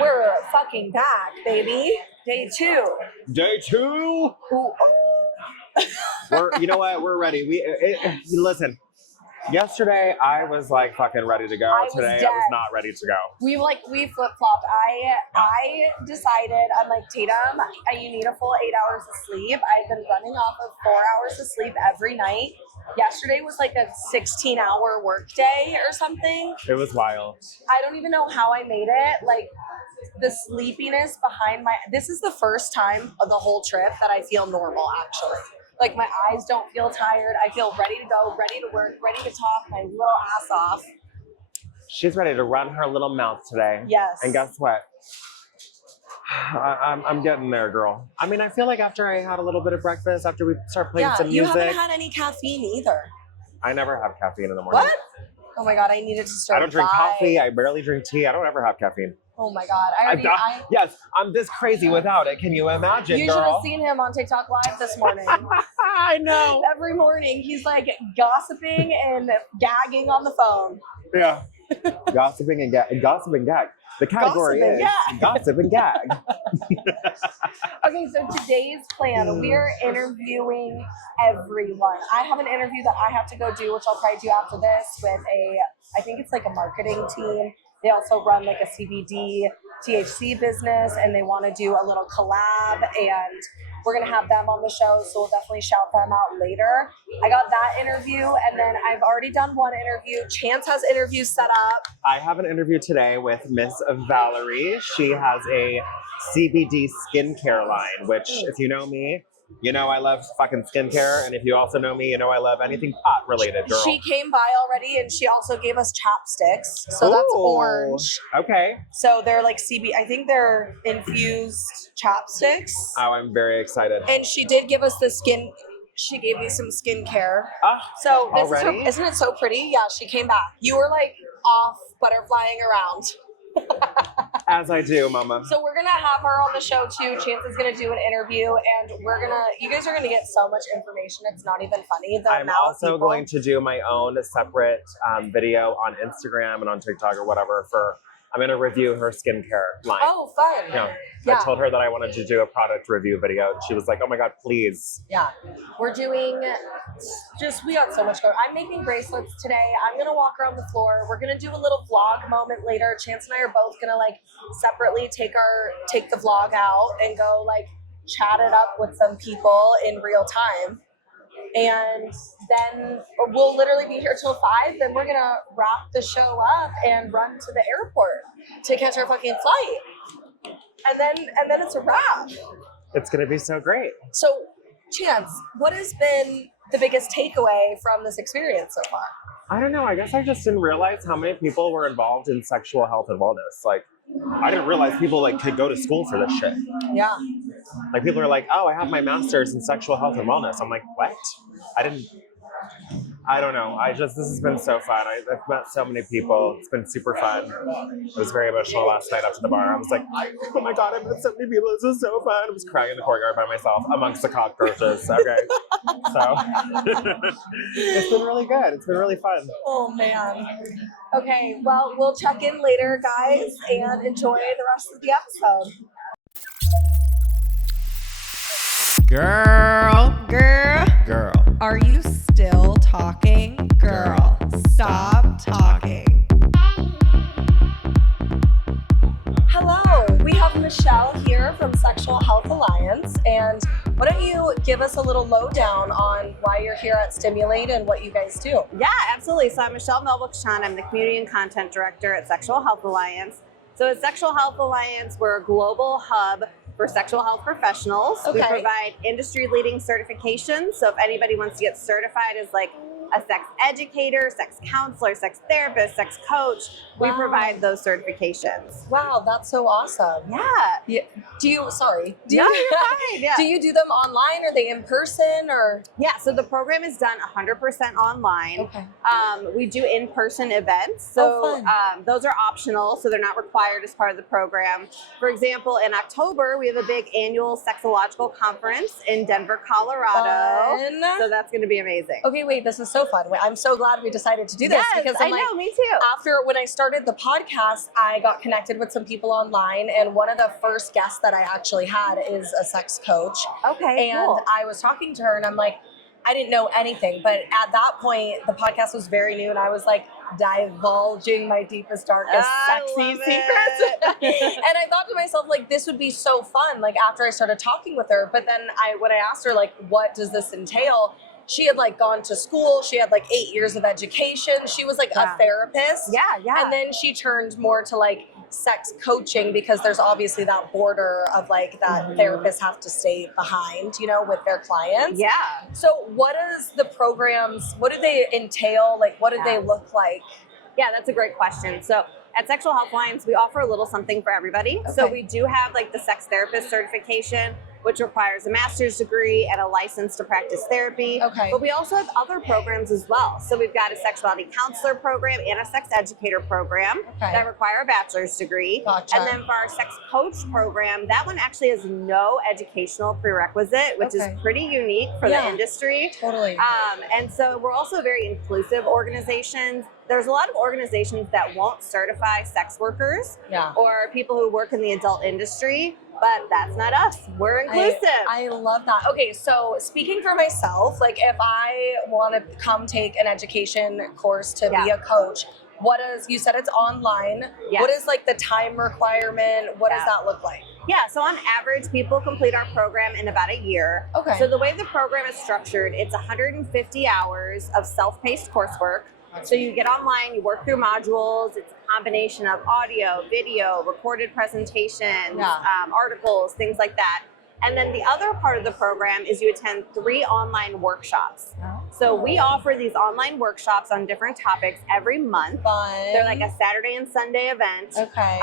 We're fucking back, baby. Day 2. Day 2. You know what? We're ready. Listen. Yesterday, I was like fucking ready to go. Today, I was not ready to go. We flip-flopped. I decided, I'm like, Tatum, you need a full 8 hours of sleep. I've been running off of 4 hours of sleep every night. Yesterday was like a 16-hour work day or something. It was wild. I don't even know how I made it. Like, the sleepiness behind this is the first time of the whole trip that I feel normal, actually. Like, my eyes don't feel tired. I feel ready to go, ready to work, ready to talk my little ass off. She's ready to run her little mouth today. Yes. And guess what? I'm getting there, girl. I mean, I feel like after I had a little bit of breakfast, after we start playing some music. You haven't had any caffeine either. I never have caffeine in the morning. What? Oh my God, I needed to start. I don't drink coffee. I barely drink tea. I don't ever have caffeine. Oh my God. Yes, I'm this crazy without it. Can you imagine, You girl? should have seen him on TikTok Live this morning. I know. Every morning, he's like gossiping and gagging on the phone. Yeah. Gossiping and gag. The category is gossip and gag. Okay, so today's plan, we're interviewing everyone. I have an interview that I have to go do, which I'll probably do after this with I think it's like a marketing team. They also run like a CBD THC business, and they want to do a little collab, and we're going to have them on the show, so we'll definitely shout them out later. I got that interview, and then I've already done one interview. Chance has interviews set up. I have an interview today with Miss Valerie. She has a CBD skincare line, which if you know me, you know I love fucking skincare, and if you also know me, you know I love anything pot related, girl. She came by already, and she also gave us chapsticks. So that's orange. Okay. So they're like I think they're infused chapsticks. Oh, I'm very excited. And she did give us she gave me some skincare. So isn't it so pretty? Yeah, she came back. You were like off butterflying around. As I do, mama. So we're going to have her on the show too. Chance is going to do an interview, and you guys are going to get so much information. It's not even funny. I'm also going to do my own separate video on Instagram and on TikTok or whatever I'm going to review her skincare line. Oh, fun. Yeah. I told her that I wanted to do a product review video, and she was like, oh my God, please. Yeah. We're doing we got so much going. I'm making bracelets today. I'm going to walk around the floor. We're going to do a little vlog moment later. Chance and I are both going to like separately take the vlog out and go like chat it up with some people in real time. And then we'll literally be here till 5. Then we're going to wrap the show up and run to the airport to catch our fucking flight. And then it's a wrap. It's going to be so great. So, Chance, what has been the biggest takeaway from this experience so far? I don't know. I guess I just didn't realize how many people were involved in sexual health and wellness. Like, I didn't realize people like could go to school for this shit. Yeah. Like, people are like, oh, I have my master's in sexual health and wellness. I'm like, what? I don't know. This has been so fun. I've met so many people. It's been super fun. It was very emotional last night after the bar. I was like, oh my God, I met so many people. This was so fun. I was crying in the courtyard by myself amongst the cockroaches. Okay. So it's been really good. It's been really fun. Oh man. Okay, well, we'll check in later, guys, and enjoy the rest of the episode. Girl. Are you still talking? Girl, stop talking. Hello, we have Michelle here from Sexual Health Alliance, and why don't you give us a little lowdown on why you're here at Stimulate and what you guys do? Yeah, absolutely. So I'm Michelle Melville-Kashan. I'm the Community and Content Director at Sexual Health Alliance. So at Sexual Health Alliance, we're a global hub for sexual health professionals. Okay. We provide industry-leading certifications. So if anybody wants to get certified as like a sex educator, sex counselor, sex therapist, sex coach, we provide those certifications. Wow, that's so awesome. Yeah. Do you, sorry. You're fine. Yeah. Do you do them online? Are they in person or? Yeah, so the program is done 100% online. Okay. We do in-person events. So fun. those are optional, so they're not required as part of the program. For example, in October, we have a big annual sexological conference in Denver, Colorado. Fun. So that's going to be amazing. Okay, wait, this is so fun. I'm so glad we decided to do this because I know, me too. after when I started the podcast, I got connected with some people online, and one of the first guests that I actually had is a sex coach. Okay, And cool. I was talking to her, and I'm like, I didn't know anything, but at that point, the podcast was very new, and I was like divulging my deepest, darkest, sexy secrets. And I thought to myself, like, this would be so fun. Like after I started talking with her, but then when I asked her, like, what does this entail? She had like gone to school. She had like 8 years of education. She was like a therapist. Yeah. And then she turned more to like sex coaching because there's obviously that border of like that therapists have to stay behind, you know, with their clients. Yeah. So what is the programs, what do they entail? Like, what do they look like? Yeah, that's a great question. So at Sexual Health Alliance, we offer a little something for everybody. Okay. So we do have like the sex therapist certification, which requires a master's degree and a license to practice therapy. Okay. But we also have other programs as well. So we've got a sexuality counselor program and a sex educator program that require a bachelor's degree. Gotcha. And then for our sex coach program, that one actually has no educational prerequisite, which is pretty unique for the industry. Totally. And so we're also a very inclusive organization. There's a lot of organizations that won't certify sex workers or people who work in the adult industry, but that's not us. We're inclusive. I love that. Okay, so speaking for myself, like if I want to come take an education course to be a coach, you said it's online. Yes. What is like the time requirement? What does that look like? Yeah, so on average, people complete our program in about a year. Okay. So the way the program is structured, it's 150 hours of self-paced coursework. So you get online, you work through modules. It's a combination of audio, video, recorded presentations, articles, things like that. And then the other part of the program is you attend 3 online workshops. So we offer these online workshops on different topics every month. Fun. They're like a Saturday and Sunday event. Okay.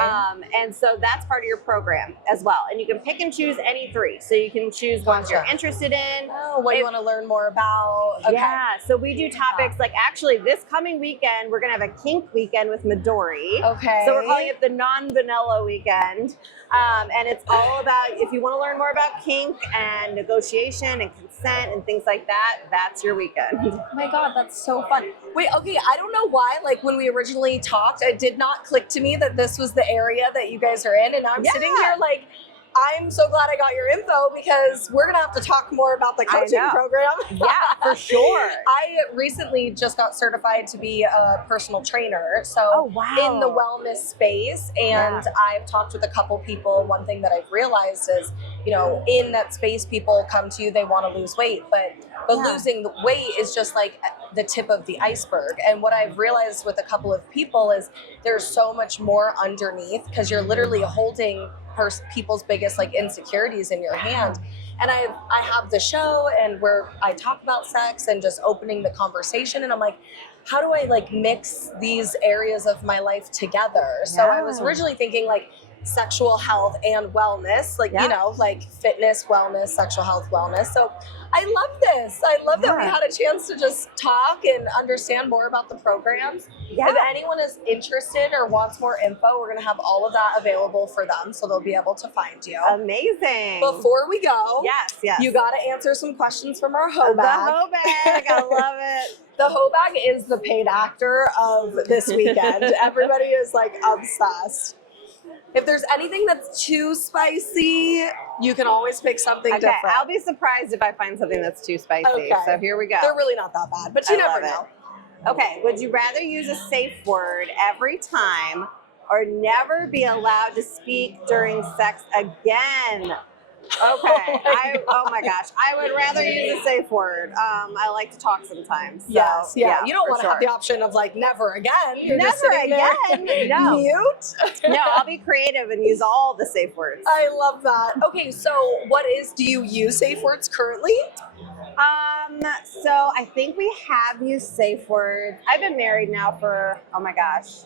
And so that's part of your program as well. And you can pick and choose any 3. So you can choose ones you're interested in. What you want to learn more about. Okay. Yeah. So we do topics like actually this coming weekend, we're going to have a kink weekend with Midori. Okay. So we're calling it the non-vanilla weekend. And it's all about, if you want to learn more about kink and negotiation and consent and things like that, that's your weekend. Oh my God, that's so fun. Wait, okay, I don't know why, like when we originally talked, it did not click to me that this was the area that you guys are in. And I'm sitting here like, I'm so glad I got your info because we're going to have to talk more about the coaching program. Yeah, for sure. I recently just got certified to be a personal trainer. So in the wellness space, and I've talked with a couple people. One thing that I've realized is, you know, in that space, people come to you, they want to lose weight, but losing the weight is just like the tip of the iceberg. And what I've realized with a couple of people is there's so much more underneath because you're literally holding people's biggest like insecurities in your hand. And I have the show and where I talk about sex and just opening the conversation, and I'm like, how do I like mix these areas of my life together? So I was originally thinking like sexual health and wellness, like you know, like fitness, wellness, sexual health, wellness. So I love this. I love that we had a chance to just talk and understand more about the programs. If anyone is interested or wants more info, we're going to have all of that available for them, so they'll be able to find you. Amazing. Before we go, yes, you got to answer some questions from our hoe bag. The hoe bag. I love it. The hoe bag is the paid actor of this weekend. Everybody is like obsessed. If there's anything that's too spicy, you can always pick something different. I'll be surprised if I find something that's too spicy. Okay. So here we go. They're really not that bad, but you never know. Okay, would you rather use a safe word every time or never be allowed to speak during sex again? Okay. Oh my gosh. I would rather use a safe word. I like to talk sometimes. So, yes. Yeah. You don't want to have the option of like never again. You're never just sitting there again. No. Mute. No, I'll be creative and use all the safe words. I love that. Okay. So do you use safe words currently? So I think we have used safe words. I've been married now for, oh my gosh,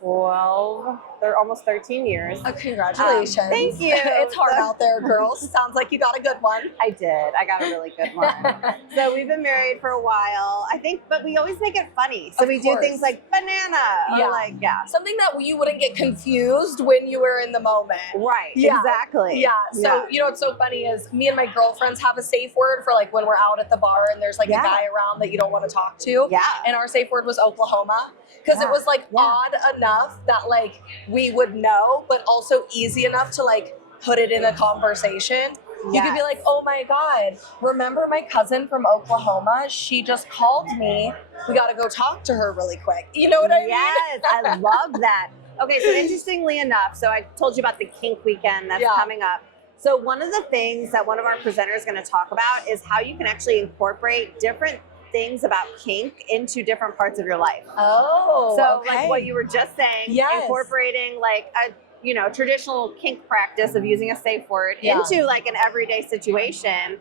12, they're almost 13 years. Congratulations. Thank you. It's hard out there, girls. Sounds like you got a good one. I did. I got a really good one. So we've been married for a while, I think, but we always make it funny. So Of we course. do things like banana. Yeah. Or like, yeah. Something that you wouldn't get confused when you were in the moment. Right. Yeah. Exactly. Yeah. So, you know what's so funny is me and my girlfriends have a safe word for like when we're out at the bar and there's like a guy around that you don't want to talk to. Yeah. And our safe word was Oklahoma. Because it was like odd enough that like we would know, but also easy enough to like put it in a conversation. You could be like, oh my God, remember my cousin from Oklahoma? She just called me. We got to go talk to her really quick. You know what I mean? Yes, I love that. Okay, so interestingly enough, so I told you about the kink weekend that's coming up. So one of the things that one of our presenters is going to talk about is how you can actually incorporate different things about kink into different parts of your life. Oh, so like what you were just saying, Yes. incorporating like a traditional kink practice of using a safe word into like an everyday situation.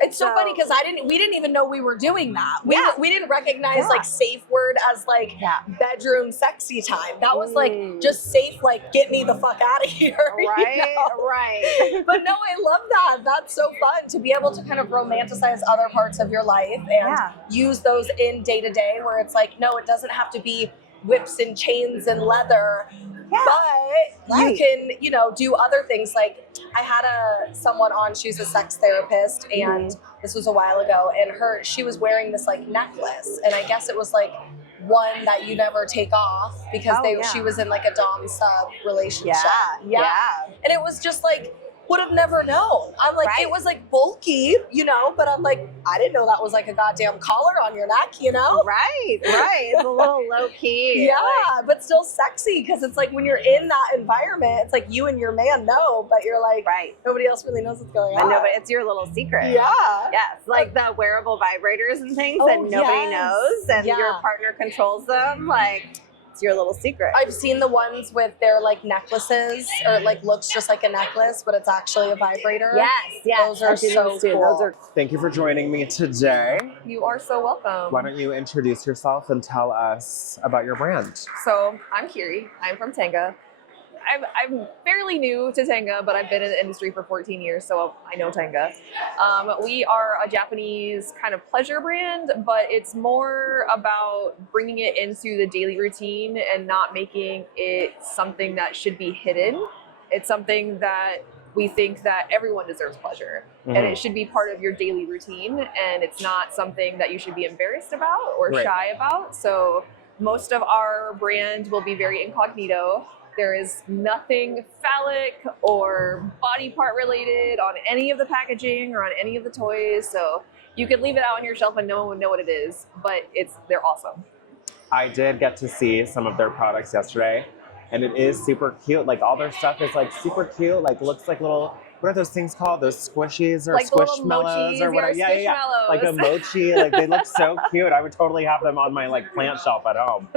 It's so funny because we didn't even know we were doing that. We didn't recognize like safe word as like bedroom sexy time. That was like just safe, like get me the fuck out of here. Right, right. But no, I love that. That's so fun to be able to kind of romanticize other parts of your life and use those in day to day where it's like, no, it doesn't have to be whips and chains and leather. But you can, do other things. Like I had someone on, she's a sex therapist, and this was a while ago, and she was wearing this like necklace, and I guess it was like one that you never take off because she was in like a dom sub relationship. Yeah. And it was just like, would have never known. I'm like, it was like bulky, but I'm like, I didn't know that was like a goddamn collar on your neck, Right. It's a little low key. Yeah, but still sexy because it's like when you're in that environment, it's like you and your man know, but you're like, nobody else really knows what's going on. I know, but it's your little secret. Yeah. Yes, like the wearable vibrators and things that nobody knows and your partner controls them. Like, your little secret. I've seen the ones with their like necklaces or it like looks just like a necklace, but it's actually a vibrator. Yes. Those are so cool. Thank you for joining me today. You are so welcome. Why don't you introduce yourself and tell us about your brand? So I'm Kerry. I'm from Tanga. I'm fairly new to Tanga, but I've been in the industry for 14 years, so I know Tanga. We are a Japanese kind of pleasure brand, but it's more about bringing it into the daily routine and not making it something that should be hidden. It's something that we think that everyone deserves pleasure, and it should be part of your daily routine, and it's not something that you should be embarrassed about or shy about. So most of our brand will be very incognito. There is nothing phallic or body part related on any of the packaging or on any of the toys. So you could leave it out on your shelf and no one would know what it is, but they're awesome. I did get to see some of their products yesterday, and it is super cute. Like all their stuff is like super cute. Like looks like little, what are those things called? Those squishies or like squishmallows or whatever? Yeah. Like a mochi. Like they look so cute. I would totally have them on my like plant shelf at home.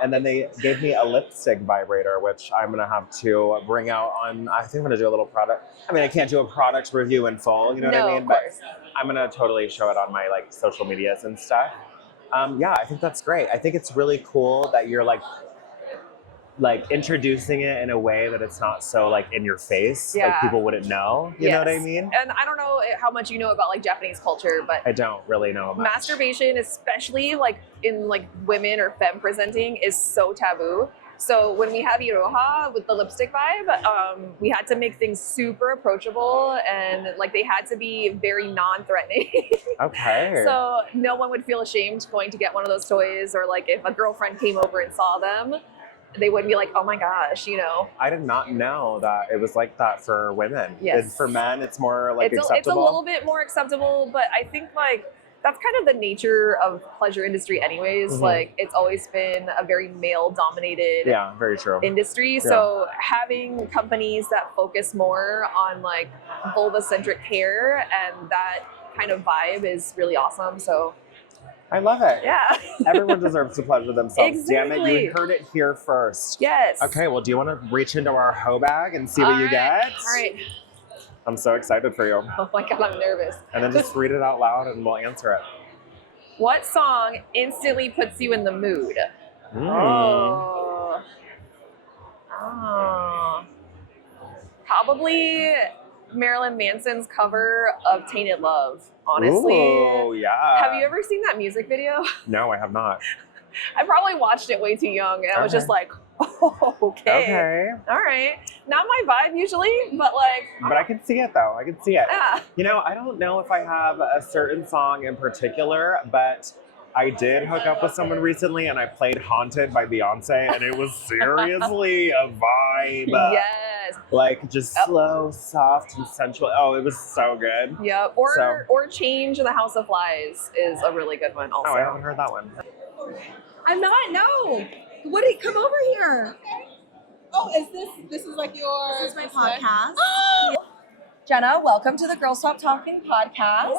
And then they gave me a lipstick vibrator, which I'm gonna have to bring out on. I think I'm gonna do a little product. I mean, I can't do a product review in full. You know what I mean? Of course. But I'm gonna totally show it on my like social medias and stuff. Yeah, I think that's great. I think it's really cool that you're like introducing it in a way that it's not so like in your face, like people wouldn't know. You know what I mean? And I don't know how much you know about like Japanese culture, but I don't really know much. Masturbation, especially like in like women or femme presenting, is so taboo. So when we have Iroha with the lipstick vibe, we had to make things super approachable and like they had to be very non-threatening. Okay. So no one would feel ashamed going to get one of those toys, or like if a girlfriend came over and saw them, they wouldn't be like, oh my gosh, I did not know that it was like that for women. Yes. And for men, it's more like acceptable. It's a little bit more acceptable, but I think like that's kind of the nature of pleasure industry anyways. Like it's always been a very male dominated very true. industry. So having companies that focus more on like vulva centric care and that kind of vibe is really awesome. So I love it. yeah. Everyone deserves to pleasure themselves. Exactly. Damn it, you heard it here first. Yes. Okay, well, do you want to reach into our hoe bag and see what you get? All right. I'm so excited for you. Oh my God, I'm nervous. And then just read it out loud and we'll answer it. What song instantly puts you in the mood? Oh. Probably Marilyn Manson's cover of Tainted Love, honestly. Ooh, yeah. Have you ever seen that music video? No, I have not. I probably watched it way too young, and I was just like, oh, okay. All right. Not my vibe usually, but like. But I can see it though. I can see it. Yeah. You know, I don't know if I have a certain song in particular, but I did hook up with someone recently and I played Haunted by Beyonce, and it was seriously a vibe. Yes. Like just slow, soft, and sensual. Oh, it was so good. Yep. Or Change in the House of Flies is a really good one also. Oh, I haven't heard that one. I'm not. No. What? Come over here. Oh, this is like your... This is my podcast. Jenna, welcome to the Girl Stop Talking podcast.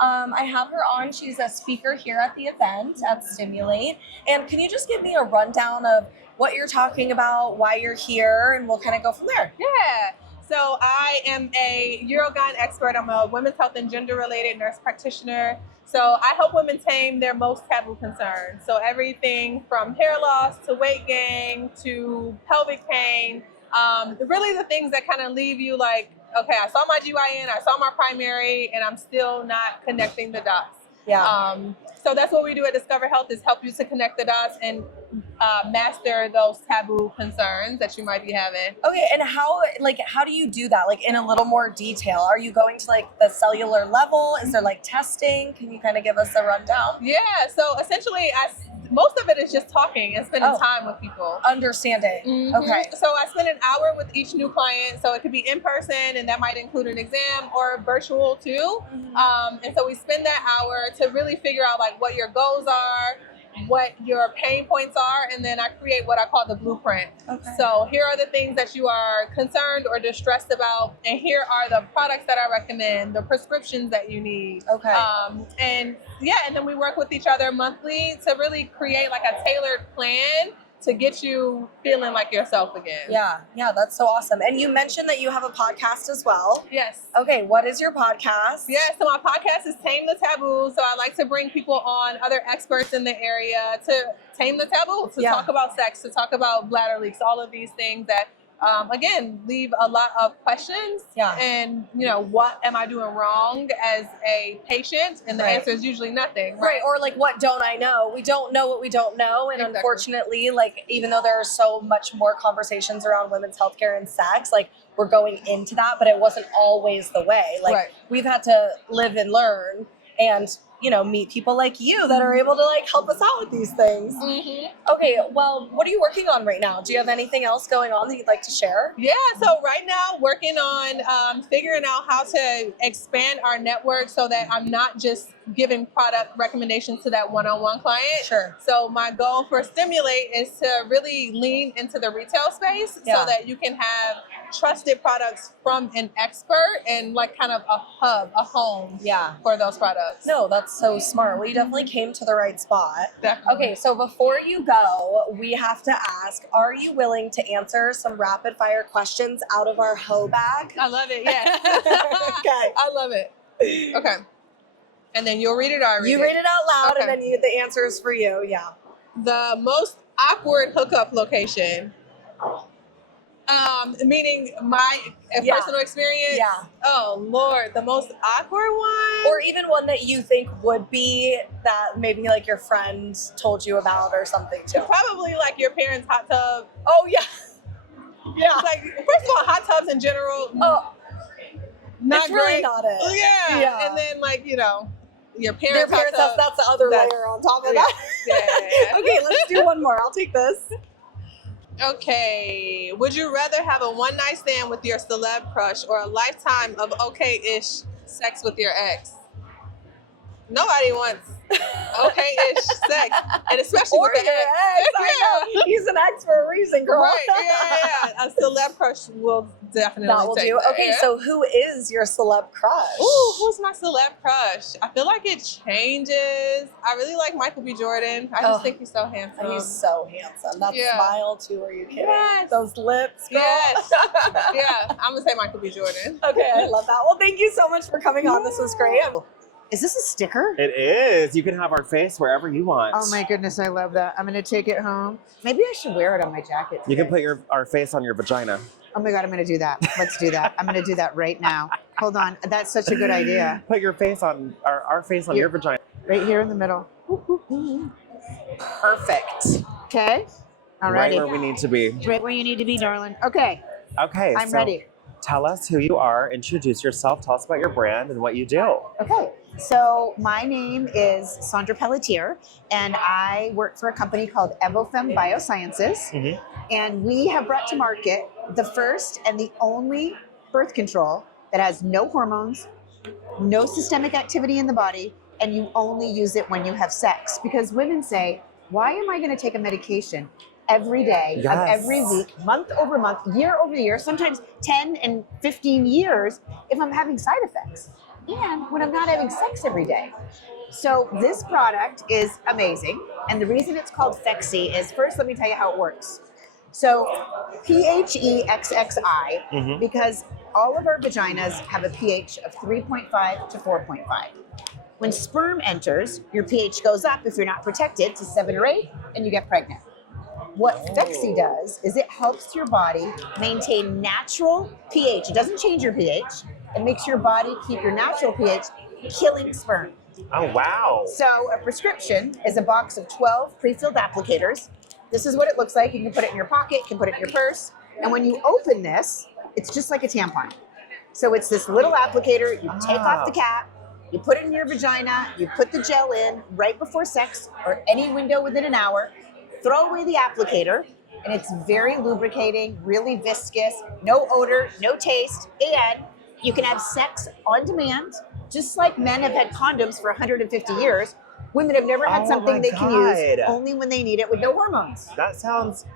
I have her on. She's a speaker here at the event at Stimulate. And can you just give me a rundown of what you're talking about, why you're here, and we'll kind of go from there? Yeah. So I am a Urogyn expert. I'm a women's health and gender-related nurse practitioner. So I help women tame their most taboo concerns. So everything from hair loss to weight gain to pelvic pain, really the things that kind of leave you like, okay, I saw my GYN, I saw my primary, and I'm still not connecting the dots. Yeah. So that's what we do at Discover Health, is help you to connect the dots and master those taboo concerns that you might be having. Okay, and how do you do that? Like in a little more detail. Are you going to like the cellular level? Is there like testing? Can you kind of give us a rundown? Yeah, so essentially most of it is just talking and spending time with people. Understanding. Mm-hmm. Okay. So I spend an hour with each new client. So it could be in person, and that might include an exam, or virtual too. Mm-hmm. And so we spend that hour to really figure out like what your goals are, what your pain points are, and then I create what I call the blueprint. Okay. So here are the things that you are concerned or distressed about, and here are the products that I recommend, the prescriptions that you need. Okay. And then we work with each other monthly to really create like a tailored plan to get you feeling like yourself again. Yeah, that's so awesome. And you mentioned that you have a podcast as well. Yes. Okay, what is your podcast? Yeah, so my podcast is Tame the Taboo. So I like to bring people on, other experts in the area, to tame the taboo, to talk about sex, to talk about bladder leaks, all of these things that, again, leave a lot of questions. Yeah. And, what am I doing wrong as a patient? And the answer is usually nothing. Right, or like, what don't I know? We don't know what we don't know. And unfortunately, like, even though there are so much more conversations around women's healthcare and sex, like, we're going into that, but it wasn't always the way. Like, we've had to live and learn and, meet people like you that are able to like help us out with these things. Mm-hmm. Okay, well, what are you working on right now? Do you have anything else going on that you'd like to share? Yeah, so right now working on figuring out how to expand our network so that I'm not just giving product recommendations to that one-on-one client. Sure. So my goal for Stimulate is to really lean into the retail space so that you can have trusted products from an expert and like kind of a hub, a home for those products. No, that's so smart. Well, you definitely came to the right spot. Definitely. Okay, so before you go, we have to ask, are you willing to answer some rapid fire questions out of our hoe bag? I love it, yes. Okay. I love it. Okay. And then you'll read it, or I read it? You read it out loud, Okay. and then the answer is for you, yeah. The most awkward hookup location. Meaning my personal experience? Yeah. Oh, Lord, the most awkward one? Or even one that you think would be that maybe like your friend told you about or something too. Probably like your parents' hot tub. Oh, yeah. Yeah. Like, first of all, hot tubs in general, Oh, not it's really great. not it. Yeah. And then, like, your Their parents' parents, hot tub. that's the other That's- layer on top of that. Yeah. Okay, let's do one more. I'll take this. Okay. Would you rather have a one-night stand with your celeb crush or a lifetime of okay-ish sex with your ex? Nobody wants okay-ish sex, and especially Or with the your ex. ex. I know. He's an ex for a reason, girl. Right, yeah. A celeb crush will definitely That will take do. that, Okay, yeah. so who is your celeb crush? Ooh, who's my celeb crush? I feel like it changes. I really like Michael B. Jordan. I just think he's so handsome. He's so handsome. That smile too, are you kidding? Yes. Those lips, girl. Yes. Yeah, I'm gonna say Michael B. Jordan. Okay, I love that. Well, thank you so much for coming on. This was great. Is this a sticker? It is. You can have our face wherever you want. Oh my goodness, I love that. I'm gonna take it home. Maybe I should wear it on my jacket You today. can put our face on your vagina. Oh my God, I'm gonna do that. Let's do that. I'm gonna do that right now. Hold on. That's such a good idea. Put your face on our face on your vagina. Right here in the middle. Perfect. Okay. All Right righty. where we need to be. Right where you need to be, darling. Okay. Okay, I'm so ready. tell us who you are, introduce yourself, tell us about your brand and what you do. Okay. So my name is Sandra Pelletier, and I work for a company called Evofem Biosciences. Mhm. And we have brought to market the first and the only birth control that has no hormones, no systemic activity in the body, and you only use it when you have sex. Because women say, why am I going to take a medication every day of Yes. every week, month over month, year over year, sometimes 10 and 15 years if I'm having side effects and when I'm not having sex every day? So this product is amazing. And the reason it's called Phexi is, first, let me tell you how it works. So PHEXXI, Mhm. because all of our vaginas have a pH of 3.5 to 4.5. When sperm enters, your pH goes up if you're not protected to 7 or 8, and you get pregnant. What Phexi does is it helps your body maintain natural pH. It doesn't change your pH. It makes your body keep your natural pH, killing sperm. Oh, wow. So a prescription is a box of 12 pre-filled applicators. This is what it looks like. You can put it in your pocket, you can put it in your purse. And when you open this, it's just like a tampon. So it's this little applicator. You take off the cap, you put it in your vagina, you put the gel in right before sex or any window within an hour, throw away the applicator, and it's very lubricating, really viscous, no odor, no taste, and you can have sex on demand, just like men have had condoms for 150 years. Women have never had Oh something my they can use God. only when they need it with no hormones. That sounds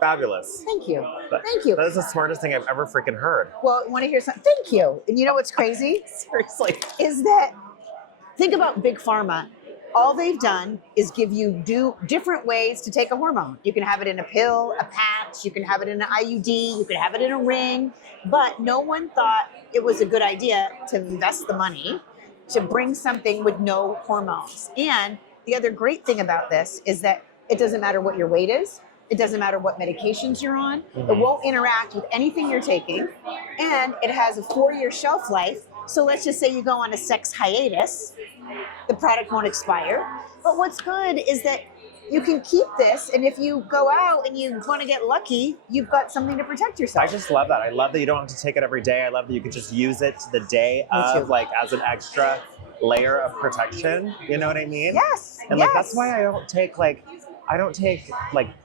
fabulous. Thank you. That- Thank you. That is the smartest thing I've ever freaking heard. Well, want to hear something? Thank you. And you know what's crazy? Seriously. Is that, think about Big Pharma. All they've done is give you different ways to take a hormone. You can have it in a pill, a patch, you can have it in an IUD, you can have it in a ring, but no one thought it was a good idea to invest the money to bring something with no hormones. And the other great thing about this is that it doesn't matter what your weight is, it doesn't matter what medications you're on, it won't interact with anything you're taking, and it has a 4-year shelf life. So let's just say you go on a sex hiatus, the product won't expire. But what's good is that you can keep this, and if you go out and you want to get lucky, you've got something to protect I yourself. just love that. I love that you don't have to take it every day. I love that you can just use it the day Me of, too. like, as an extra layer of protection. You know what I mean? Yes. And yes. like that's why I don't take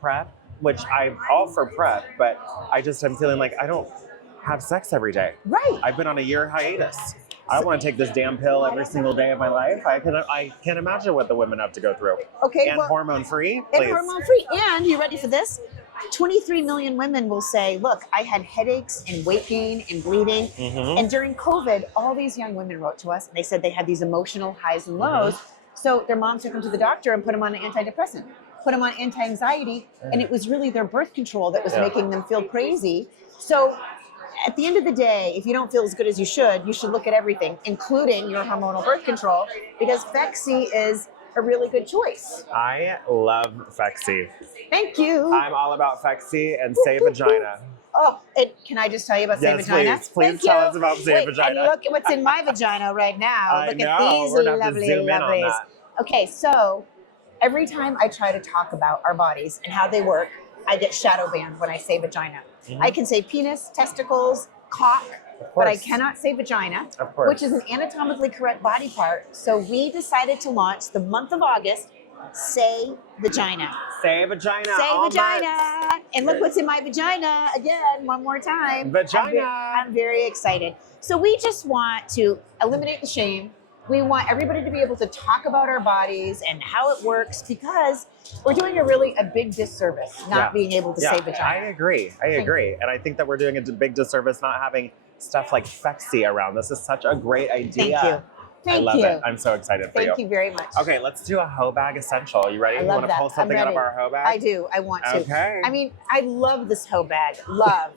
PrEP, which I'm all for PrEP, but I'm feeling like I don't have sex every day. Right. I've been on a year hiatus. I don't want to take this damn pill every single day of my life. I can't imagine what the women have to go through. Okay. And well, hormone free, and please. hormone free. And you ready for this? 23 million women will say, look, I had headaches and weight gain and bleeding. Mhm. And during COVID, all these young women wrote to us and they said they had these emotional highs and lows. So their moms took them to the doctor and put them on an antidepressant, put them on anti-anxiety. And it was really their birth control that was making them feel crazy. So at the end of the day, if you don't feel as good as you should look at everything, including your hormonal birth control, because Phexi is a really good choice. I love Phexi. Thank you. I'm all about Phexi and Say Vagina. Oh, and can I just tell you about Say Yes, Vagina? please. Please Thank tell you. us about Say Wait, Vagina. And look at what's in my vagina right now. I Look know. at these We're gonna have to lovely zoom in on lovelies. that. Okay, so every time I try to talk about our bodies and how they work, I get shadow banned when I say vagina. I can say penis, testicles, cock, but I course. cannot say vagina, Of course. which is an anatomically correct body part. So we decided to launch the month of August, Say Vagina. Say Vagina. Say all vagina. month. And look what's in my vagina again, one more time. Vagina. I'm very excited. So we just want to eliminate the shame. We want everybody to be able to talk about our bodies and how it works, because we're doing a big disservice not Yeah. being able to Yeah, say I vagina. agree. I agree. And I think that we're doing a big disservice not having stuff like Phexi around. This is such a great idea. Thank you. Thank I love you. it. I'm so excited for Thank you very much. Okay, let's do a hoe bag essential. You ready? I You love want to that. pull something I'm out of ready. our hoe bag? I do. I want to. Okay. I mean, I love this hoe bag. Love.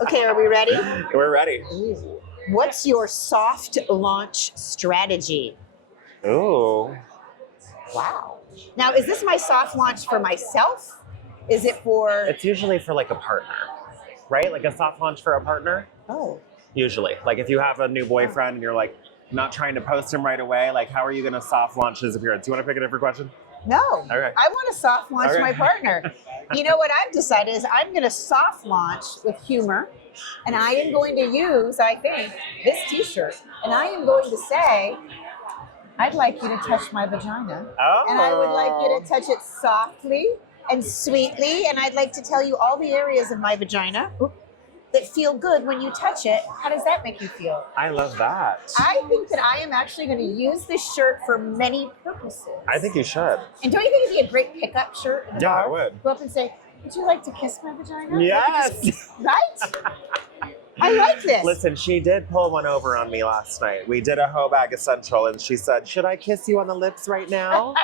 Okay, are we ready? We're ready. What's your soft launch strategy? Ooh. Wow. Now, is this my soft launch for myself? Is it for? It's usually for like a partner, right? Like a soft launch for a partner. Oh. Usually, like if you have a new boyfriend and you're like not trying to post him right away, like how are you gonna soft launch his appearance? You want to pick a different question? No. Okay. I want to soft launch Okay. my partner. You know what I've decided is I'm going to soft launch with humor, and I am going to use, I think, this T-shirt, and I am going to say, I'd like you to touch my vagina, Oh. and I would like you to touch it softly and sweetly, and I'd like to tell you all the areas of my vagina that feel good when you touch it. How does that make you feel? I love that. I think that I am actually going to use this shirt for many purposes. I think you should. And don't you think it'd be a great pickup shirt? In the Yeah, bar? I would. Go up and say, would you like to kiss my vagina? Yes. Right? I like this. Listen, she did pull one over on me last night. We did a hoe bag essential, and she said, "Should I kiss you on the lips right now?"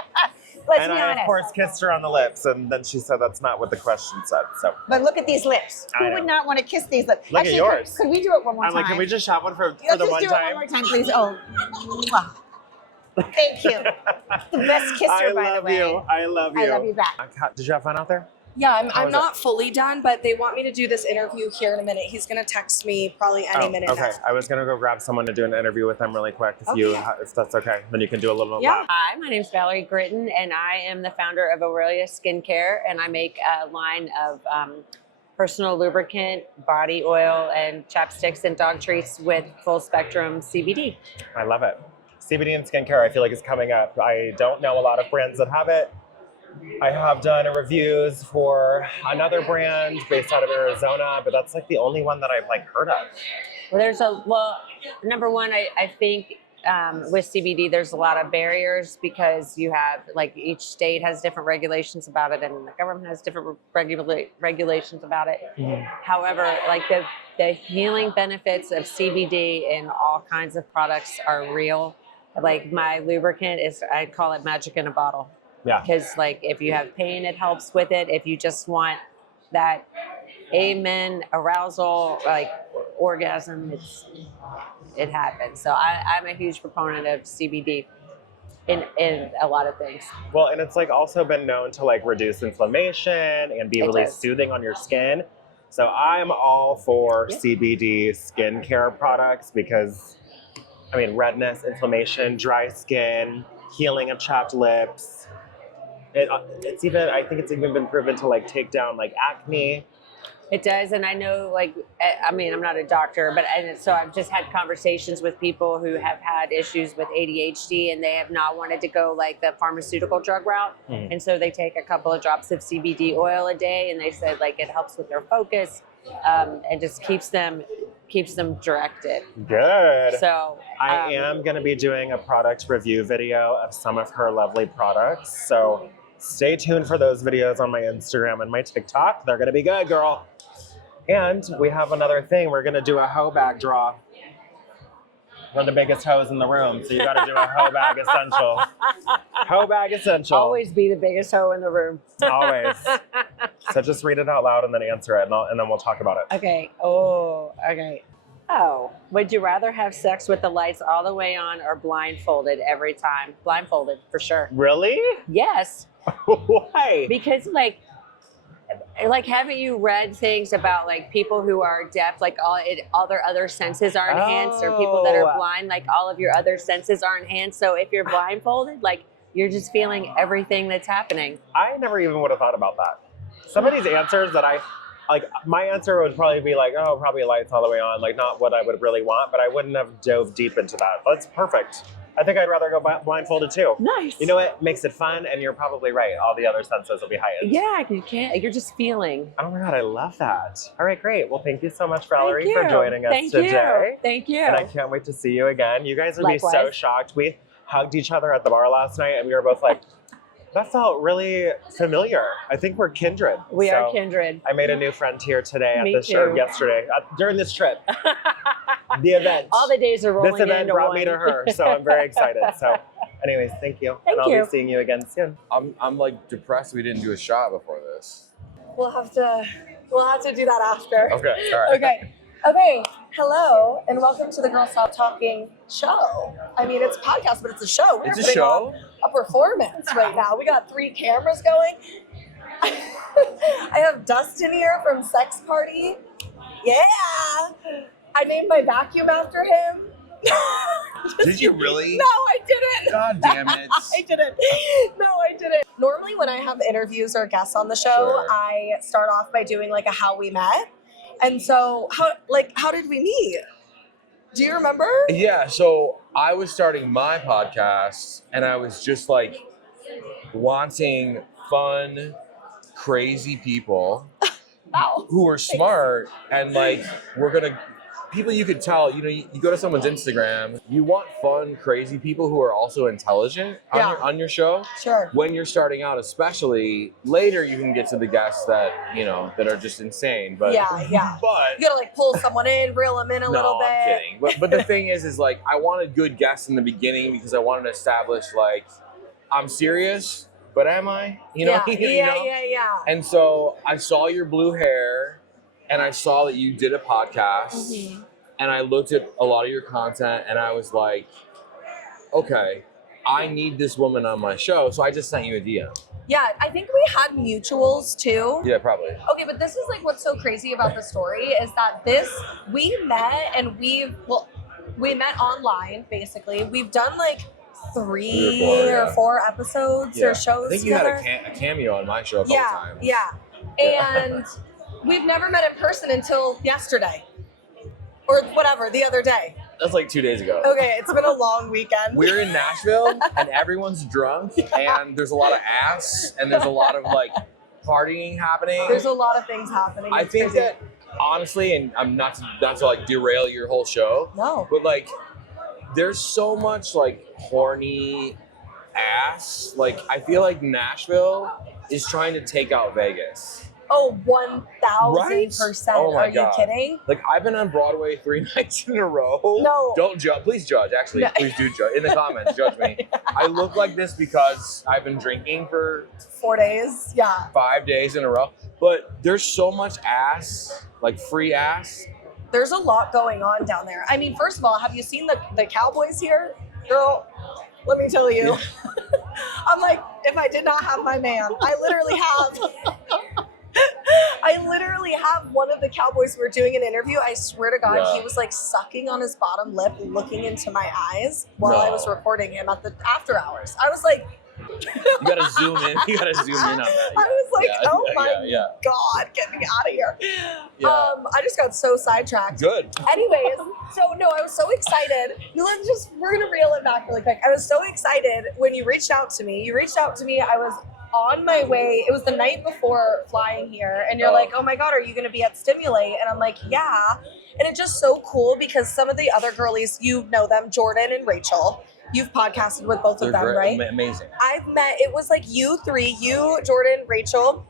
Let's and be I, honest. of course, kissed her on the lips, and then she said that's not what the question said. So But look at these lips. I Who know. would not want to kiss these lips? Look at Actually, yours. Could we do it one more I'm time? like, can we just shop one for Let's the just one do time? it one more time, please. Oh, mwah. Thank you. The best kisser, I by love the way. you. I love you. I love you back. Did you have fun out there? Yeah, How I'm was not fully done, but they want me to do this interview here in a minute. He's gonna text me probably any minute okay. now. I was gonna go grab someone to do an interview with them really quick. If that's okay, then you can do a little bit. Yeah. Hi, my name is Valerie Gritton, and I am the founder of Aurelia Skincare, and I make a line of personal lubricant, body oil, and chapsticks and dog treats with full spectrum CBD. I love it. CBD and skincare, I feel like is coming up. I don't know a lot of brands that have it. I have done reviews for another brand based out of Arizona, but that's like the only one that I've like heard of. Well, number one, I think with CBD, there's a lot of barriers because you have like each state has different regulations about it, and the government has different regulations about it. However, like the healing benefits of CBD in all kinds of products are real. Like my lubricant I call it magic in a bottle. Yeah. Because like if you have pain, it helps with it. If you just want that amen arousal, like orgasm, it happens. So I'm a huge proponent of CBD in a lot of things. Well, and it's like also been known to like reduce inflammation and be really soothing on your skin. So I'm all for CBD skincare products because, I mean, redness, inflammation, dry skin, healing of chapped lips. It's even, I think it's even been proven to like take down like acne. It does, and I know, like, I mean, I'm not a doctor, and so I've just had conversations with people who have had issues with ADHD, and they have not wanted to go like the pharmaceutical drug route, and so they take a couple of drops of CBD oil a day, and they said like it helps with their focus, and just keeps them directed. Good. So I am going to be doing a product review video of some of her lovely products. So stay tuned for those videos on my Instagram and my TikTok. They're going to be good, girl. And we have another thing. We're going to do a hoe bag draw. We're the biggest hoes in the room, so you got to do a hoe bag essential. Hoe bag essential. Always be the biggest hoe in the room. Always. So just read it out loud and then answer it, and then we'll talk about it. Okay. Oh, okay. Oh, would you rather have sex with the lights all the way on or blindfolded every time? Blindfolded, for sure. Really? Yes. Why? Because like haven't you read things about like people who are deaf, like all their other senses are enhanced, or people that are blind, like all of your other senses are enhanced. So if you're blindfolded, like you're just feeling everything that's happening. I never even would have thought about that. Some of these answers that my answer would probably be like, oh, probably lights all the way on, like not what I would really want, but I wouldn't have dove deep into that. That's perfect. I think I'd rather go blindfolded too. Nice. You know what? Makes it fun, and you're probably right. All the other senses will be heightened. Yeah, you're just feeling. Oh my God, I love that. All right, great. Well, thank you so much, Valerie, for joining us today. Thank you. And I can't wait to see you again. You guys would be so Likewise. shocked. We hugged each other at the bar last night, and we were both like, that felt really familiar. I think we're kindred. We are kindred. I made a new friend here today Me too. yesterday during this trip. The event. All the days are rolling This event into brought one. me to her, so I'm very excited. So, anyways, thank you. Thank and you. I'll be seeing you again soon. I'm like depressed we didn't do a shot before this. We'll have to do that after. Okay, all right. Okay. Okay, hello, and welcome to the Girl Stop Talking show. I mean, it's a podcast, but it's a show. We're It's a putting show? on a performance right now. We got 3 cameras going. I have Dustin here from Sex Party. Yeah! I named my vacuum after him. Did you really? No, I didn't. God damn it. I didn't. No, I didn't. Normally, when I have interviews or guests on the show, Sure. I start off by doing like a how we met. And so, how did we meet? Do you remember? Yeah, so I was starting my podcast and I was just like wanting fun, crazy people Wow. who are smart and like people you could tell, you go to someone's Instagram, you want fun, crazy people who are also intelligent on your show. Sure. When you're starting out, especially later, you can get to the guests that that are just insane. But Yeah. But You gotta like pull someone in, reel them in a little bit. I'm kidding. But the thing is like I wanted good guests in the beginning because I wanted to establish like I'm serious, but am I? Yeah. And so I saw your blue hair, and I saw that you did a podcast, and I looked at a lot of your content, and I was like, okay, I need this woman on my show. So I just sent you a DM. Yeah, I think we had mutuals too. Yeah, probably. Okay, but this is like what's so crazy about the story is that we met online basically. We've done like 3 or 4 episodes or shows I think together. you had a cameo on my show a couple times. Yeah. And we've never met in person until yesterday. Or whatever, the other day. That's like 2 days ago. Okay, it's been a long weekend. We're in Nashville and everyone's drunk and there's a lot of ass and there's a lot of like partying happening. There's a lot of things happening. I It's think crazy. that honestly, and I'm not to like derail your whole show. No. But like there's so much like horny ass. Like I feel like Nashville is trying to take out Vegas. Oh, 1,000%. Oh my Are you God. kidding? Like I've been on Broadway 3 nights in a row. No. Don't judge. Please judge. Actually, No. please do judge. In the comments, judge me. I look like this because I've been drinking for 4 days. Yeah. 5 days in a row. But there's so much ass, like free ass. There's a lot going on down there. I mean, first of all, have you seen the Cowboys here? Girl, let me tell you. I'm like, if I did not have my man, I literally have one of the Cowboys. We were doing an interview. I swear to God, Yeah. he was like sucking on his bottom lip, looking into my eyes while I was recording him at the after hours. I was like, You gotta zoom in. You gotta zoom in on that. I was like, oh my yeah. God, get me out of here. Yeah. I just got so sidetracked. Good. Anyways, so no, I was so excited. We're gonna reel it back really quick. I was so excited when you reached out to me. I was on my way. It was the night before flying here, and you're like, oh my God, are you gonna be at Stimulate? And I'm like, yeah. And it's just so cool because some of the other girlies, you know them, Jordan and Rachel. You've podcasted with both of them, great. right? Amazing. It was like you 3, you, Jordan, Rachel,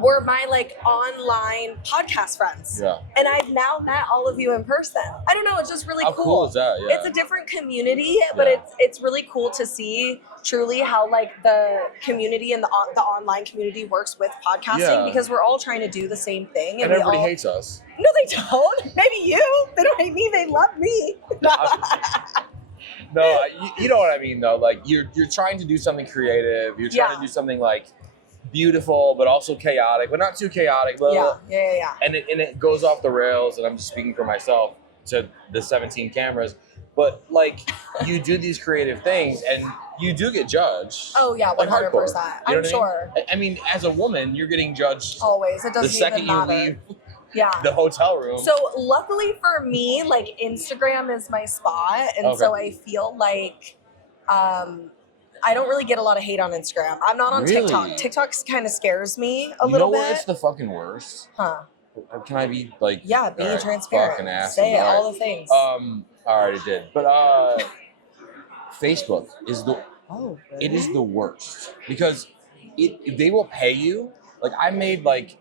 were my like online podcast friends. Yeah. And I've now met all of you in person. I don't know, it's just really How cool is that? Yeah. It's a different community, but Yeah. it's really cool to see truly how like the community and the online community works with podcasting Yeah. because we're all trying to do the same thing. And we everybody all, hates us. No, they don't. Maybe you. They don't hate me. They love me. No, you know what I mean though. Like you're trying to do something creative. You're trying Yeah. to do something like beautiful, but also chaotic, but not too chaotic. Blah, blah, blah. Yeah. And it goes off the rails. And I'm just speaking for myself to the 17 cameras. But like you do these creative things, and you do get judged. Oh yeah, 100%. Like hardcore. You know what I mean? sure. I mean, as a woman, you're getting judged Always. It the doesn't second even you matter. leave Yeah. the hotel room. So luckily for me, like Instagram is my spot, and so I feel like I don't really get a lot of hate on Instagram. I'm not on Really? TikTok. TikTok kind of scares me a you little know bit. what's the fucking worst? Huh? Can I be like? Yeah, be all right, transparent. Fucking ass. Say it, All right. all the things. I already did. But Facebook is Oh, it is the worst because they will pay you. Like I made like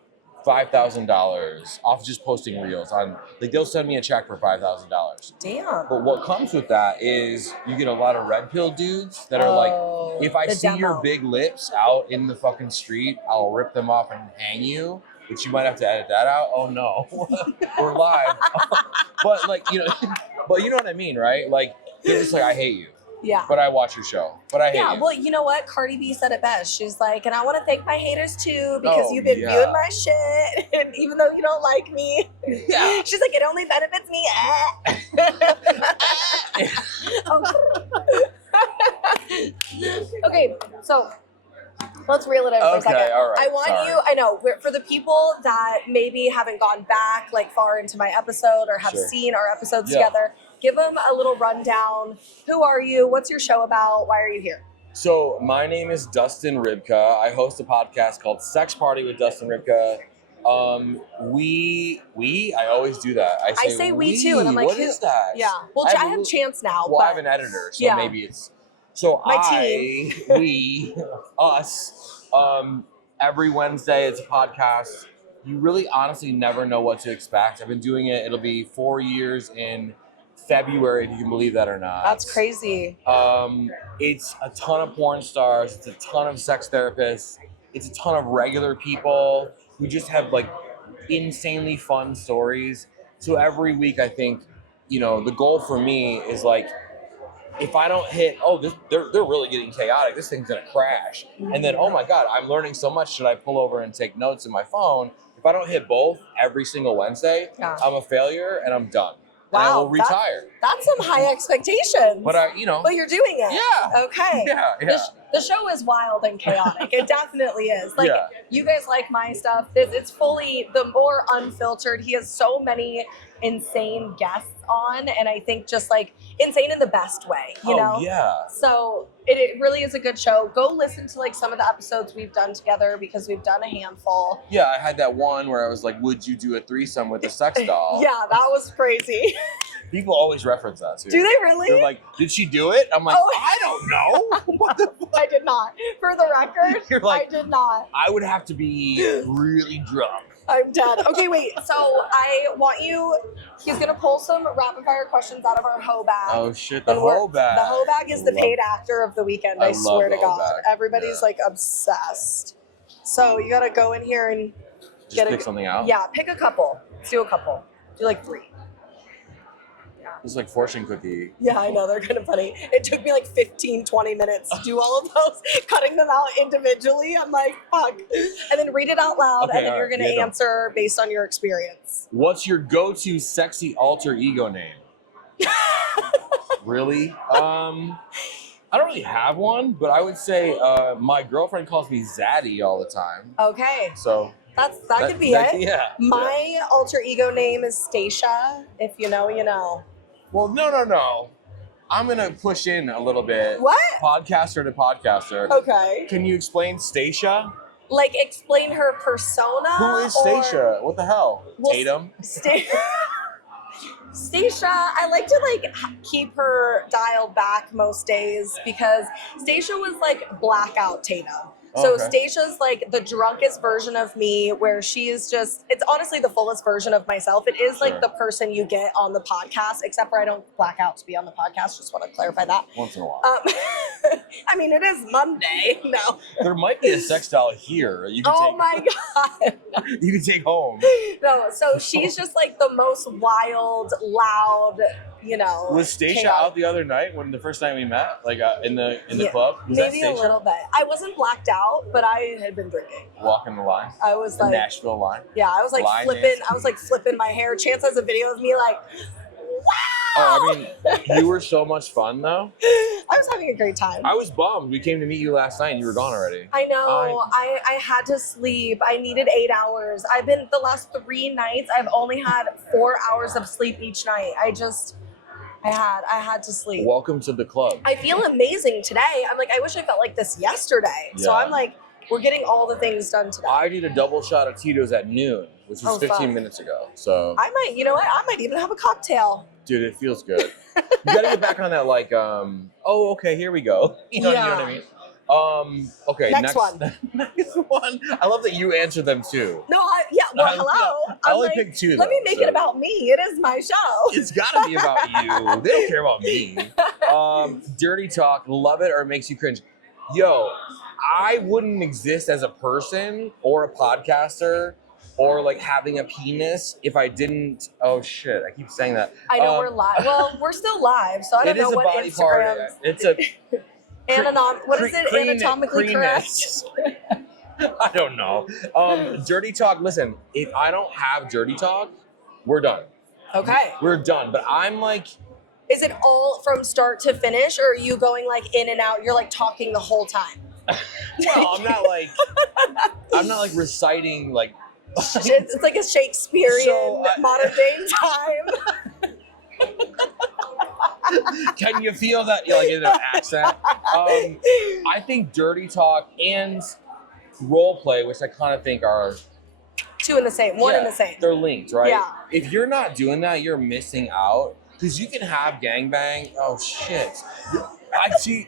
$5,000 off just posting reels on. Like they'll send me a check for $5,000. Damn. But what comes with that is you get a lot of red pill dudes that are like, if I the see your demo. big lips out in the fucking street, I'll rip them off and hang you. which you might have to edit that out. Oh no, we're live. But like, but you know what I mean, right? Like, they're just like, I hate you. Yeah. But I watch your show. But I hate you. Well, you know what? Cardi B said it best. She's like, and I want to thank my haters too, because Oh, you've been yeah. viewing my shit, and even though you don't like me, Yeah. she's like, it only benefits me. Okay, so let's reel it in for a Okay, second. all right, I want sorry. you, I know, for the people that maybe haven't gone back like far into my episode or have Sure. seen our episodes Yeah. together, give them a little rundown. Who are you? What's your show about? Why are you here? So my name is Dustin Ribka. I host a podcast called Sex Party with Dustin Ribka. I always do that. I say we too, and I'm like, what who- is that? Yeah. Well, I have Chance now. Well, but I have an editor, so Yeah. maybe it's so My we, us. Every Wednesday it's a podcast. You really honestly never know what to expect. I've been doing it. It'll be 4 years in February, if you can believe that or not. That's crazy. It's a ton of porn stars. It's a ton of sex therapists. It's a ton of regular people who just have like insanely fun stories. So every week, I think, the goal for me is like, if I don't hit, they're really getting chaotic. This thing's gonna crash. And then, oh my God, I'm learning so much. Should I pull over and take notes in my phone? If I don't hit both every single Wednesday, Yeah. I'm a failure and I'm done. And I Wow, will retire. That's some high expectations. But But you're doing it. Yeah. Okay. Yeah. The show is wild and chaotic. It definitely is. Like, Yeah. you guys like my stuff. It's fully the more unfiltered. He has so many insane guests on, and I think just like insane in the best way, you know? Yeah. So it really is a good show. Go listen to like some of the episodes we've done together, because we've done a handful. Yeah, I had that one where I was like, would you do a threesome with a sex doll? Yeah, that was crazy. People always reference that too. Do they really? They're like, did she do it? I'm like, Oh. I don't know. What the fuck? I did not. For the record, You're like- I did not. I would have to be really drunk. I'm dead. Okay, wait. So I want you. He's gonna pull some rapid fire questions out of our hoe bag. Oh shit, the And we're- whole bag. The hoe bag is the Love- paid actor of the weekend. I I, love swear the to hoe God. bag. Everybody's Yeah. like obsessed. So you gotta go in here and Just get pick something out. Yeah, pick a couple. Let's do a couple. Do like 3. It's like fortune cookie. Yeah, I know, they're kind of funny. It took me like 15, 20 minutes to do all of those, cutting them out individually. I'm like, fuck. And then read it out loud, Okay, and then all you're right. gonna Yeah, no. answer based on your experience. What's your go-to sexy alter ego name? Really? I don't really have one, but I would say my girlfriend calls me Zaddy all the time. Okay, So that could be it. Yeah. My alter ego name is Stacia. If you know, you know. Well, no. I'm gonna push in a little bit. What? Podcaster to podcaster. Okay. Can you explain Stacia? Like, explain her persona. Who is or- Stacia? What the hell? Well, Tatum? Stacia, I like to like keep her dialed back most days, because Stacia was like blackout Tatum. So Okay. Stacia's like the drunkest version of me, where she is just, it's honestly the fullest version of myself. It is like Sure. the person you get on the podcast, except for I don't black out to be on the podcast. Just want to clarify that. Once in a while. I mean, it is Monday. No. There might be a sex doll here you can Oh take. my God. You can take home. No, so she's just like the most wild, loud, you know. Was Stacia chaotic. out the other night when the first time we met, like in the Yeah, club? Was Maybe that a Stacia? little bit. I wasn't blacked out, but I had been drinking. Walking the line, I was the like, Nashville line. yeah, I was like Line flipping. dancing. I was like flipping my hair. Chance has a video of me like, wow. Oh, I mean, you were so much fun though. I was having a great time. I was bummed. We came to meet you last night and you were gone already. I know. I had to sleep. I needed 8 hours. I've been the last 3 nights. I've only had 4 hours of sleep each night. I had to sleep. Welcome to the club. I feel amazing today. I'm like, I wish I felt like this yesterday. So Yeah. I'm like, we're getting all the things done today. I did a double shot of Tito's at noon, which was Oh, 15 fuck. minutes ago. So, I might, you know what? I might even have a cocktail. dude, it feels good. You gotta get back on that, like, oh, okay, here we go. You know what I mean? Okay, Next one. Next one. I love that you answer them too. No, well, hello. I I'm only like, picked 2 let me though, make so- it about me. It is my show. It's gotta be about you. They don't care about me. Dirty talk, love it or it makes you cringe. Yo, I wouldn't exist as a person or a podcaster or like having a penis if I didn't. Oh shit! I keep saying that. I know we're live. Well, we're still live, so I don't It know is a what body part. Instagram. It's a What is it? Anatomically correct. I don't know. Dirty talk. Listen, if I don't have dirty talk, we're done. Okay. We're done. But I'm like, Is it all from start to finish, or are you going like in and out? You're like talking the whole time. well, I'm not like reciting like. It's like a Shakespearean So, modern day time. Can you feel that? Like in an accent. I think dirty talk and role play, which I kind of think are Two in the same, one in yeah, the same. They're linked, right? Yeah. If you're not doing that, you're missing out. Because you can have gangbang. Oh shit! I see.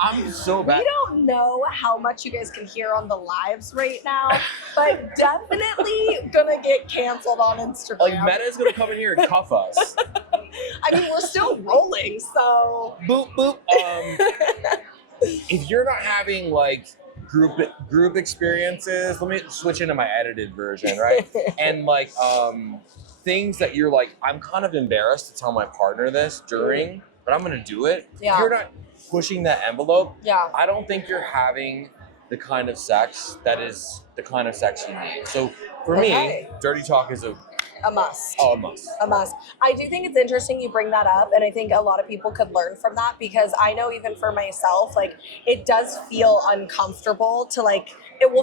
I'm so bad. We don't know how much you guys can hear on the lives right now, but definitely gonna get canceled on Instagram. Like Meta's gonna come in here and cuff us. I mean, we're still rolling, so. Boop boop. If you're not having like group experiences, let me switch into my edited version, right? And like things that you're like, I'm kind of embarrassed to tell my partner this during, but I'm gonna do it. Yeah. If you're not pushing that envelope, Yeah. I don't think you're having the kind of sex that is the kind of sex you need. So for Okay. me, dirty talk is a must. a must. A must. I do think it's interesting you bring that up, and I think a lot of people could learn from that, because I know even for myself, like it does feel uncomfortable to like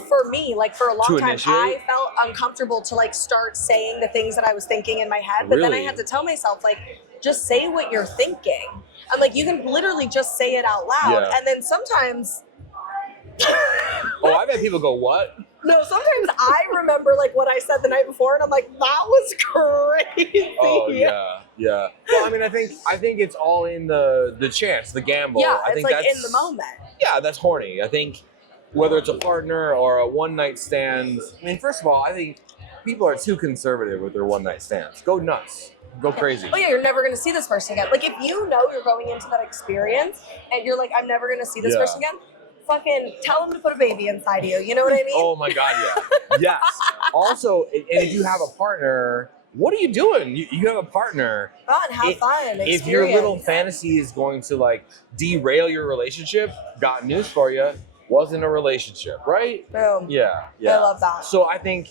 for me, like for a long To time, initiate? I felt uncomfortable to like start saying the things that I was thinking in my head, but then I Really? had to tell myself like, just say what you're thinking. And like you can literally just say it out loud, Yeah. and then sometimes. Oh, I've had people go, what? No, sometimes I remember like what I said the night before, and I'm like, that was crazy. Oh yeah. Well, I mean, I think it's all in the chance, the gamble. Yeah, I it's think like that's, in the moment. Yeah, that's horny. I think whether it's a partner or a one night stand. I mean, first of all, I think people are too conservative with their one night stands. Go nuts. Go crazy. Oh yeah, you're never gonna see this person again. Like if you know you're going into that experience and you're like, I'm never gonna see this Yeah. person again, fucking tell them to put a baby inside you. You know what I mean? Oh my God, yeah. Yes. Also, and if you have a partner, what are you doing? You have a partner. Fun, have fun. If your little experience. fantasy is going to like derail your relationship, got news for you. Wasn't a relationship, right? Boom. Yeah. I love that. So I think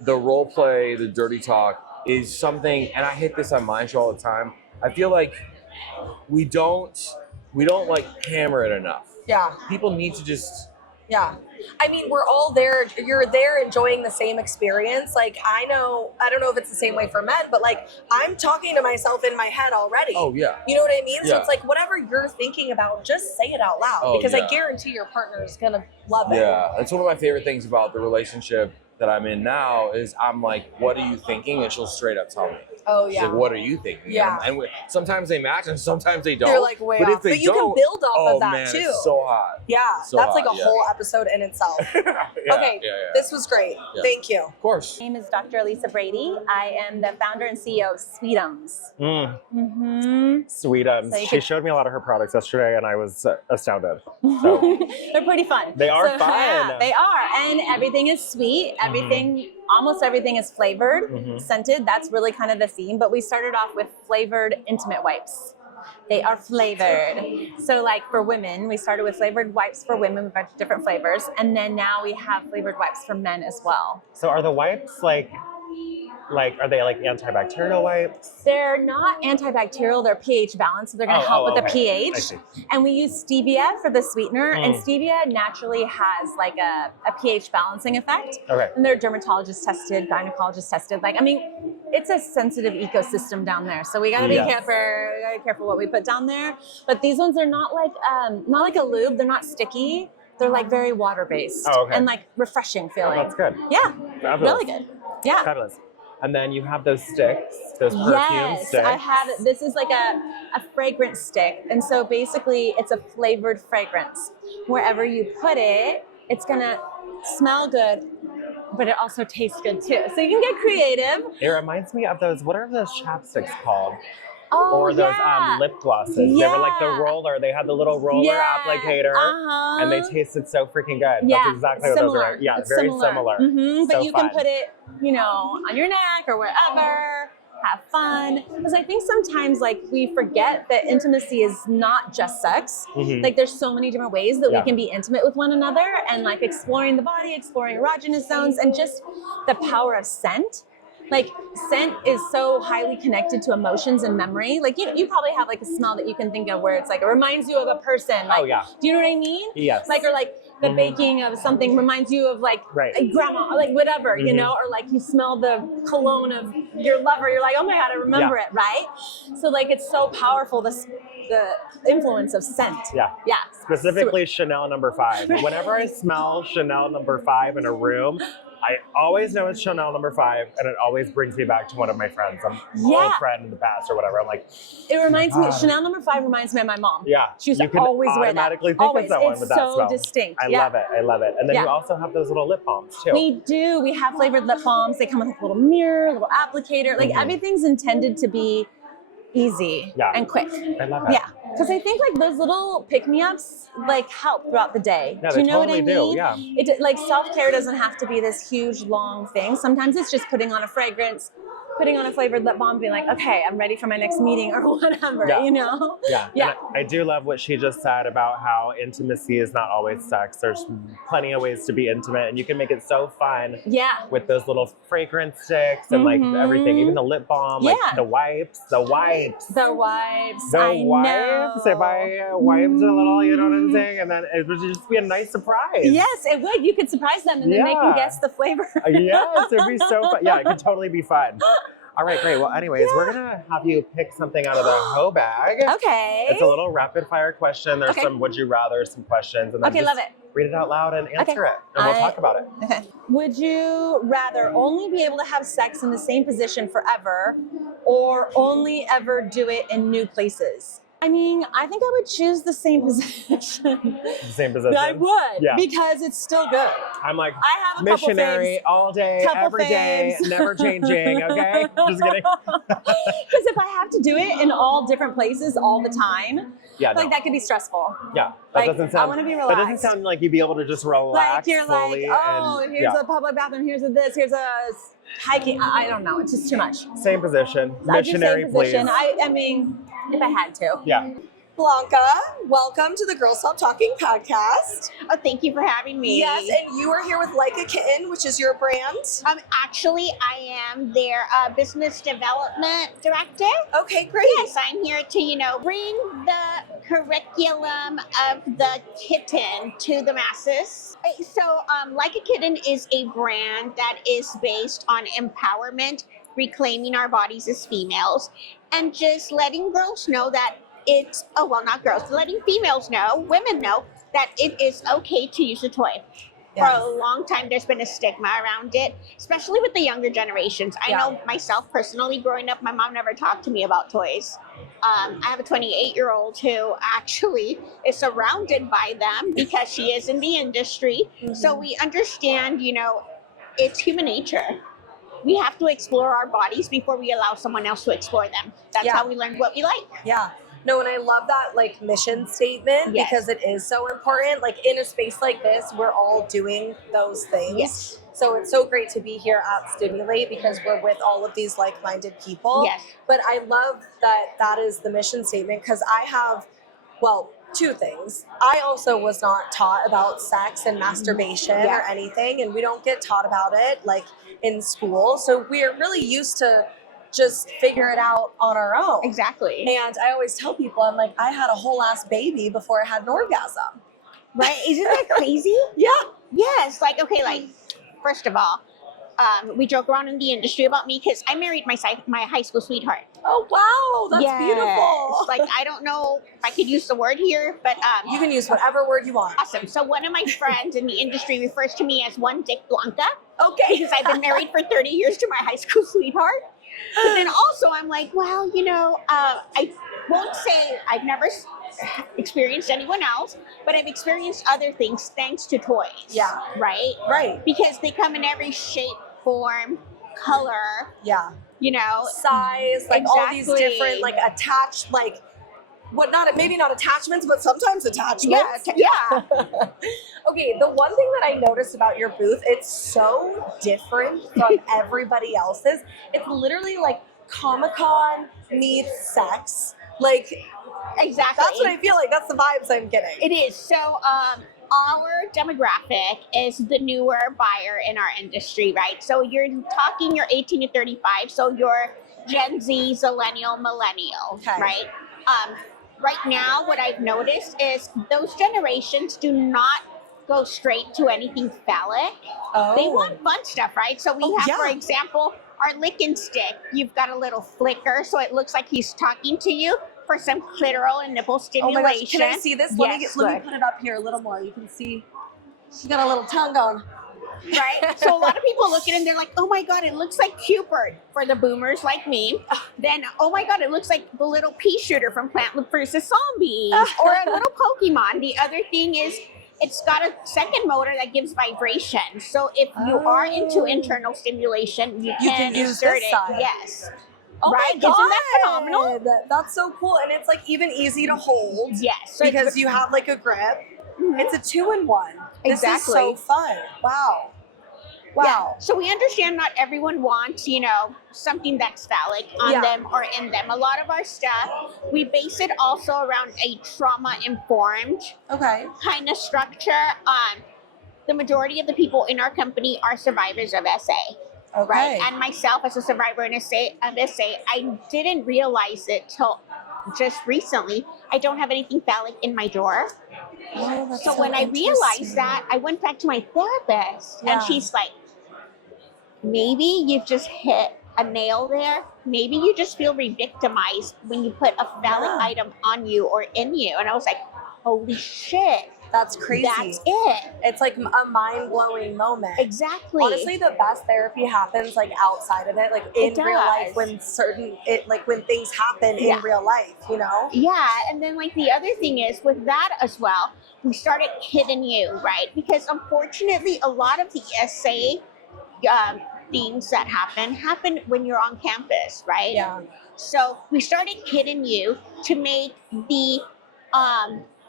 the role play, the dirty talk is something, and I hit this on my show all the time. I feel like we don't like hammer it enough. Yeah. People need to just Yeah. I mean, we're all there. You're there enjoying the same experience. Like, I don't know if it's the same way for men, but like, I'm talking to myself in my head already. Oh yeah. You know what I mean? So Yeah. it's like, whatever you're thinking about, just say it out loud. Oh, because yeah. I guarantee your partner is going to love it. Yeah, that's one of my favorite things about the relationship that I'm in now is I'm like, what are you thinking? And she'll straight up tell me. Oh, She's yeah. like, what are you thinking? Yeah. Sometimes they match and sometimes they don't. They're like way but off. if they But you can don't, build off oh, of that man, too. It's so hot. Yeah. So That's like hot, a yeah. whole episode in itself. Yeah, Okay. yeah. This was great. Yeah. Thank you. Of course. My name is Dr. Elisa Brady. I am the founder and CEO of Sweetums. Sweetums. So you She could- showed me a lot of her products yesterday, and I was astounded. So They're pretty fun. They are fun. Yeah, they are. And everything is sweet. Everything, almost everything is flavored, scented. That's really kind of the theme. But we started off with flavored intimate wipes. They are flavored. So like for women, we started with flavored wipes for women with a bunch of different flavors. And then now we have flavored wipes for men as well. So are the wipes like are they like antibacterial wipes? They're not antibacterial, they're pH balanced, so they're gonna help with the okay. pH. I see. And we use stevia for the sweetener, and stevia naturally has like a pH balancing effect. Okay. And they're dermatologist tested, gynecologist tested. Like, I mean, it's a sensitive ecosystem down there. So we gotta be careful what we put down there. But these ones are not like a lube, they're not sticky. They're like very water-based and like refreshing feeling. Oh, that's good. Yeah, Fabulous. really good. Yeah. Fabulous. And then you have those sticks, those perfume sticks. I have. This is like a fragrance stick, and so basically it's a flavored fragrance. Wherever you put it, it's gonna smell good, but it also tastes good too. So you can get creative. It reminds me of those. What are those chapsticks called? Oh, or those yeah. lip glosses. They were like the Yeah. roller. They had the little roller Yeah. applicator, Uh-huh. and they tasted so freaking good. Yeah, That's exactly what those similar. are. Yeah, It's very similar. But So you fun. can put it, you know, on your neck or wherever. Have fun. Because I think sometimes like we forget that intimacy is not just sex. Mhm. Like there's so many different ways that Yeah. we can be intimate with one another, and like exploring the body, exploring erogenous zones, and just the power of scent. Like scent is so highly connected to emotions and memory. Like you probably have like a smell that you can think of where it's like it reminds you of a person. Like, Oh, yeah. do you know what I mean? Yes. Like, or like the baking of something reminds you of like Right. a grandma, or like whatever, you Mhm. know, or like you smell the cologne of your lover. You're like, oh my God, I remember Yeah. it, right? So like it's so powerful, the influence of scent. Yeah. Yeah. Specifically Chanel number 5. Whenever I smell Chanel number 5 in a room, I always know it's Chanel number 5, and it always brings me back to one of my friends, an Yeah. old friend in the past or whatever. I'm like, It reminds me, God. Chanel number 5 reminds me of my mom. yeah. She used you to can always wear that. automatically think Always. of someone It's with that so smell. distinct. I Yeah. love it. I love it. And then Yeah. you also have those little lip balms too. We do. We have flavored lip balms. They come with a little mirror, a little applicator. Like Mhm. everything's intended to be easy Yeah. and quick. I love it. Yeah. Because I think like those little pick-me-ups like help throughout the day. Yeah, do they you know totally what I mean? do, yeah. It like self-care doesn't have to be this huge long thing. Sometimes it's just putting on a fragrance, putting on a flavored lip balm, being like, okay, I'm ready for my next meeting or whatever, Yeah. you know? Yeah. Yeah. And I do love what she just said about how intimacy is not always sex. There's plenty of ways to be intimate, and you can make it so fun Yeah. with those little fragrance sticks and like everything, even the lip balm, like Yeah. the wipes. The wipes. The I wipes. know. If I wiped a little, you know what I'm saying? And then it would just be a nice surprise. Yes, it would. You could surprise them and then they can Yeah. guess the flavor. Yes, it'd be so fun. Yeah, it could totally be fun. All right, great. Well, anyways, we're gonna have you pick something out of the hoe bag. Okay. It's a little rapid fire question. There's Okay. some would you rather, some questions, and then Okay, just love it. read it out loud and answer it, and we'll talk about it. Okay. Would you rather only be able to have sex in the same position forever, or only ever do it in new places? I mean, I think I would choose the same position. The same position. I would, Yeah. because it's still good. I'm like I have a couple missionary faves. all day, Couple every day, faves. never changing. Okay, just kidding. Because if I have to do it in all different places all the time, Yeah, like no. that could be stressful. Yeah, that Like, doesn't I sound. wanna be That doesn't relaxed. sound like you'd be able to just relax Like you're like, fully. oh, and, here's yeah. a public bathroom, here's a this, here's a hiking. I don't know. It's just too much. Same position. I do Missionary, same position. please. I mean, if I had to. Yeah. Blanca, welcome to the Girl Stop Talking podcast. Oh, thank you for having me. Yes, and you are here with Like a Kitten, which is your brand. Actually, I am their business development director. Okay, great. Yes, I'm here to, bring the curriculum of the kitten to the masses. So, Like a Kitten is a brand that is based on empowerment, reclaiming our bodies as females, and just letting girls know that not girls, letting females know, women know that it is okay to use a toy. Yes. For a long time, there's been a stigma around it, especially with the younger generations. I know myself personally, growing up, my mom never talked to me about toys. I have a 28-year-old who actually is surrounded by them because she is in the industry. So we understand, it's human nature. We have to explore our bodies before we allow someone else to explore them. That's how we learn what we like. Yeah. No, and I love that like mission statement Yes. because it is so important. Like in a space like this, we're all doing those things. Yes. So it's so great to be here at Stimulate because we're with all of these like-minded people. Yes. But I love that that is the mission statement because I have, two things. I also was not taught about sex and masturbation or anything, and we don't get taught about it like in school. So we're really used to just figure it out on our own. Exactly. And I always tell people, I'm like, I had a whole ass baby before I had an orgasm. Right? Isn't that crazy? Yeah. Yes. First of all, we joke around in the industry about me because I married my high school sweetheart. Oh, wow. That's beautiful. I don't know if I could use the word here, but You can use whatever word you want. awesome. So one of my friends in the industry refers to me as one Dick Blanca. Okay. Because I've been married for 30 years to my high school sweetheart. But then also I'm like, well, I won't say I've never experienced anyone else, but I've experienced other things thanks to toys. Yeah. Right? Right. Because they come in every shape, form, color. Yeah. you know, size, like all these Exactly. different like attached, like what not maybe not attachments, but sometimes attachments. yeah. Okay, the one thing that I noticed about your booth, it's so different from everybody else's. It's literally like Comic-Con meets sex. Like Exactly. that's what I feel like. That's the vibes I'm getting. It is. So our demographic is the newer buyer in our industry, right? So you're 18 to 35. So you're Gen Z, Zillennial, Millennial, Okay. right? Right now, what I've noticed is those generations do not go straight to anything phallic. Oh. They want fun stuff, right? So we have, yeah. for example, our lick and stick. You've got a little flicker, so it looks like he's talking to you for some clitoral and nipple Oh stimulation. my gosh, can I see this? Let me Yes, put it up here a little more. You can see she got a little tongue going. right? So a lot of people look at it and they're like, oh my God, it looks like Cupid for the boomers like me. Then, oh my God, it looks like the little pea shooter from Plant vs. Zombies or a little Pokemon. The other thing is it's got a second motor that gives vibration. So if you are into internal stimulation, you can use insert this it. side. Yes. Oh right? my God. Isn't that phenomenal? That's so cool. And it's like even easy to hold. Yes. So Because you have like a grip. It's a 2-in-1. This is Exactly. so fun. Wow. Wow. Yeah. So we understand not everyone wants, something that's phallic on them or in them. A lot of our stuff, we base it also around a trauma-informed kind of structure. The majority of the people in our company are survivors of SA. Okay. Right? And myself as a survivor of SA, I didn't realize it till just recently. I don't have anything phallic in my drawer. Oh, So when I realized that, I went back to my therapist and she's like, maybe you've just hit a nail there. Maybe you just feel re-victimized when you put a phallic item on you or in you. And I was like, holy shit. That's crazy. That's it. It's like a mind-blowing moment. Exactly. Honestly, the best therapy happens like outside of it, like in real life when when things happen in real life, Yeah, and then like the other thing is with that as well, we started Kidding You, right? Because unfortunately, a lot of the SA things that happen when you're on campus, right? Yeah. So we started Kidding You to make the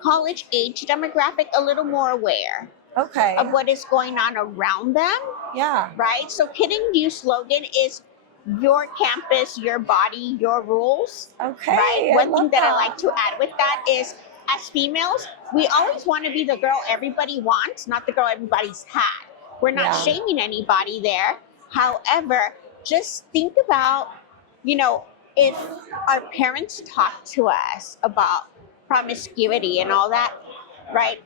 college age demographic a little more aware of what is going on around them. Yeah. Right? So Kidding You slogan is your campus, your body, your rules. Okay. Right? One thing that I like to add with that is as females, we always want to be the girl everybody wants, not the girl everybody's had. We're not shaming anybody there. However, just think about, if our parents talk to us about promiscuity and all that, right?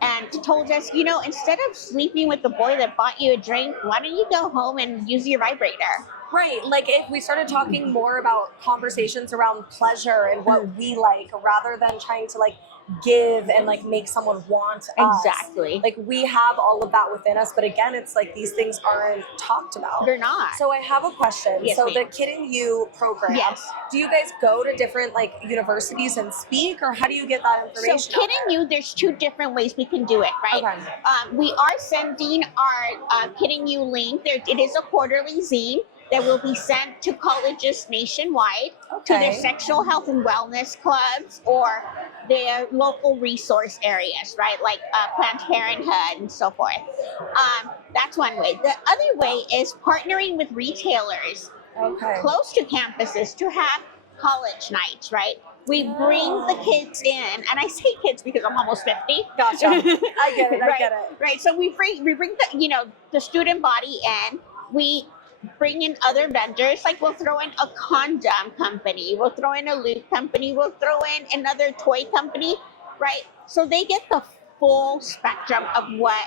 And told us, instead of sleeping with the boy that bought you a drink, why don't you go home and use your vibrator? Right. Like if we started talking more about conversations around pleasure and what we like rather than trying to like give and like make someone want us. Exactly. Like we have all of that within us, but again, it's like these things aren't talked about. They're not. So I have a question. Yes, so ma'am. the Kidding You program. Yes. Do you guys go to different like universities and speak, or how do you get that information? So Kidding You, there's two different ways we can do it, right? Okay. We are sending our Kidding You link. It is a quarterly zine that will be sent to colleges nationwide, to their sexual health and wellness clubs or their local resource areas, right? Like Planned Parenthood and so forth. That's one way. The other way is partnering with retailers close to campuses to have college nights, right? We bring the kids in, and I say kids because I'm almost 50. Gotcha. I get it. I get it. Right. So we bring the student body in. We bring in other vendors, like we'll throw in a condom company, we'll throw in a lube company, we'll throw in another toy company, right? So they get the full spectrum of what,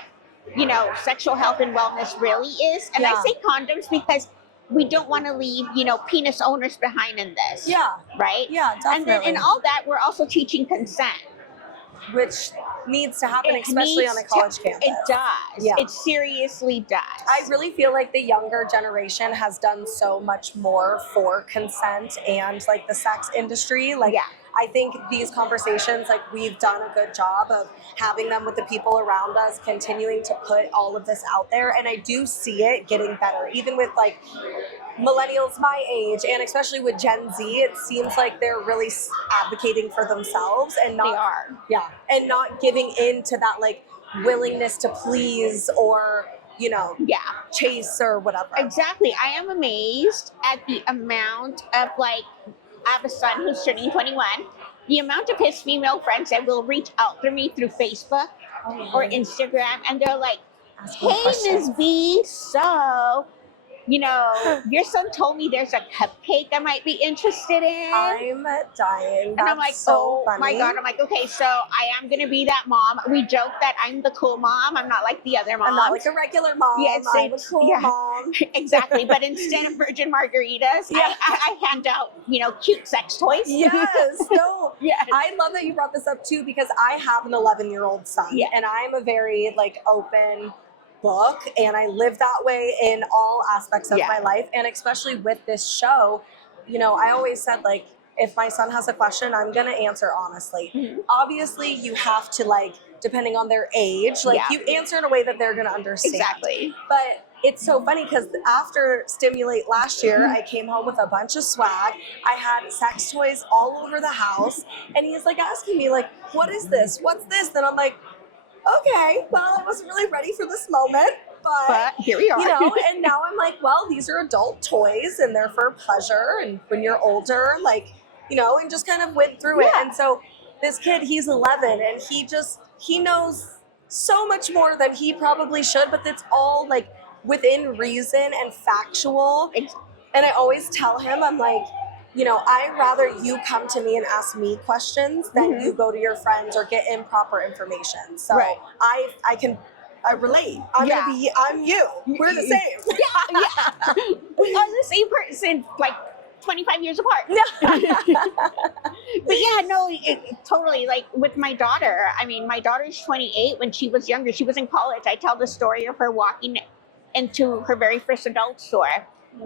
sexual health and wellness really is. And I say condoms because we don't want to leave, penis owners behind in this. Yeah. Right? Yeah, definitely. And then in all that, we're also teaching consent. Which needs to happen, especially on a college campus. It does. Yeah. It seriously does. I really feel like the younger generation has done so much more for consent and like the sex industry. Like I think these conversations, like we've done a good job of having them with the people around us, continuing to put all of this out there. And I do see it getting better, even with like millennials my age, and especially with Gen Z, it seems like they're really advocating for themselves and not, They are. yeah, and not giving in to that like willingness to please or, you know, Yeah. chase or whatever. Exactly. I am amazed at the amount of like, I have a son who's turning 21. The amount of his female friends that will reach out to me through Facebook or Instagram, and they're like, "Hey, Ms. B, so, you know, your son told me there's a cupcake I might be interested in." I'm dying. And I'm like, so oh funny. my God. I'm like, okay, so I am going to be that mom. We joke that I'm the cool mom. I'm not like the other moms. I'm not like a regular mom. Yes, I'm a cool mom. Exactly. But instead of virgin margaritas, I hand out, you know, cute sex toys. Yes. No. Yes. I love that you brought this up too, because I have an 11-year-old son, Yeah. and I'm a very like open book, and I live that way in all aspects of my life. And especially with this show, you know, I always said, like, if my son has a question, I'm gonna answer honestly. Mm-hmm. Obviously, you have to, like, depending on their age, like you answer in a way that they're gonna understand. Exactly. But it's so funny because after Stimulate last year, I came home with a bunch of swag. I had sex toys all over the house, and he's like asking me, like, what is this? What's this? And I'm like, okay, well, I wasn't really ready for this moment, but here we are. You know, and now I'm like, well, these are adult toys and they're for pleasure. And when you're older, like, you know, and just kind of went through it. And so this kid, he's 11, and he knows so much more than he probably should, but it's all like within reason and factual. And I always tell him, I'm like, you know, I'd rather you come to me and ask me questions than you go to your friends or get improper information. So I relate. I'm you. We're the same. Yeah. We are the same person, like 25 years apart. But yeah, no, totally. Like with my daughter, I mean, my daughter's 28. When she was younger, she was in college. I tell the story of her walking into her very first adult store.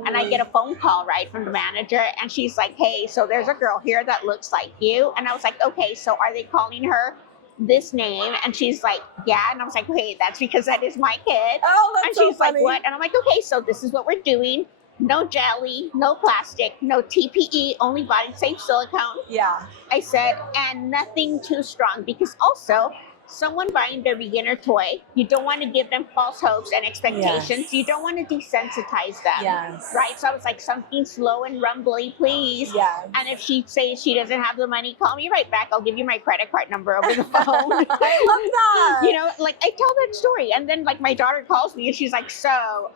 And I get a phone call, right, from the manager, and she's like, hey, so there's a girl here that looks like you. And I was like, okay, so are they calling her this name? And she's like, yeah. And I was like, okay, that's because that is my kid. Oh, that's and so she's funny. like, what? And I'm like, okay, so this is what we're doing. No jelly, no plastic, no TPE, only body safe silicone. Yeah. I said, and nothing too strong, because also someone buying their beginner toy, you don't want to give them false hopes and expectations. Yes. You don't want to desensitize them. Yes. Right? So I was like, something slow and rumbly, please. Yes. And if she says she doesn't have the money, call me right back. I'll give you my credit card number over the phone. I love that. You know, like I tell that story. And then like my daughter calls me and she's like, so,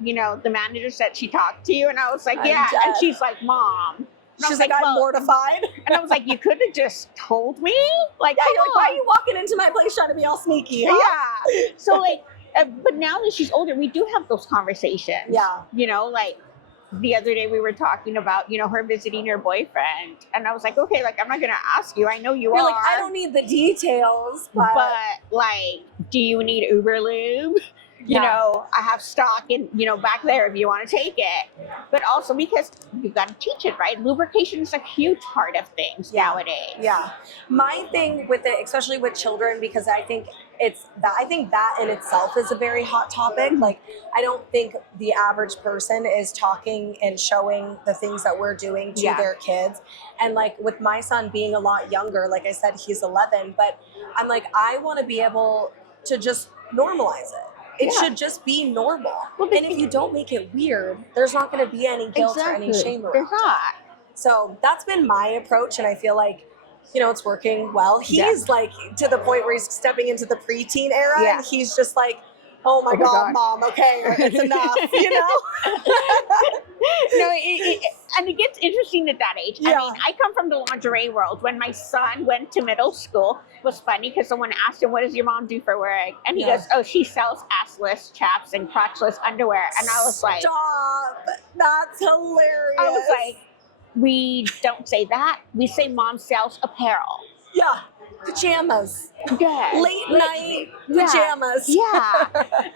you know, the manager said she talked to you. And I was like, yeah. And she's like, Mom. And She's like, I'm well, mortified. And I was like, you could have just told me? Like, Yeah, you're like, why on. are you walking into my place trying to be all sneaky? Huh? Yeah. So like, but now that she's older, we do have those conversations. Yeah. You know, like the other day we were talking about, you know, her visiting her boyfriend. And I was like, okay, like, I'm not going to ask you. I know you You're are. like, I don't need the details, but like, do you need Uber Lube? You Yeah. know, I have stock in, you know, back there if you want to take it. But also because you've got to teach it, right? Lubrication is a huge part of things nowadays. Yeah. My thing with it, especially with children, because I think that in itself is a very hot topic. Like, I don't think the average person is talking and showing the things that we're doing to their kids. And like with my son being a lot younger, like I said, he's 11, but I'm like, I want to be able to just normalize it. It should just be normal. And if you don't make it weird, there's not going to be any guilt or any shame around There's not. So that's been my approach, and I feel like, you know, it's working well. He's like to the point where he's stepping into the preteen era, and he's just like, oh my God, Mom, okay, it's enough, you know? No, and it gets interesting at that age. I mean, I come from the lingerie world. When my son went to middle school, it was funny because someone asked him, what does your mom do for work? And he goes, oh, she sells assless chaps and crotchless underwear. And I was like, stop, that's hilarious. I was like, we don't say that. We say mom sells apparel. Yeah. pajamas, Yeah. late night Yeah. pajamas. Yeah.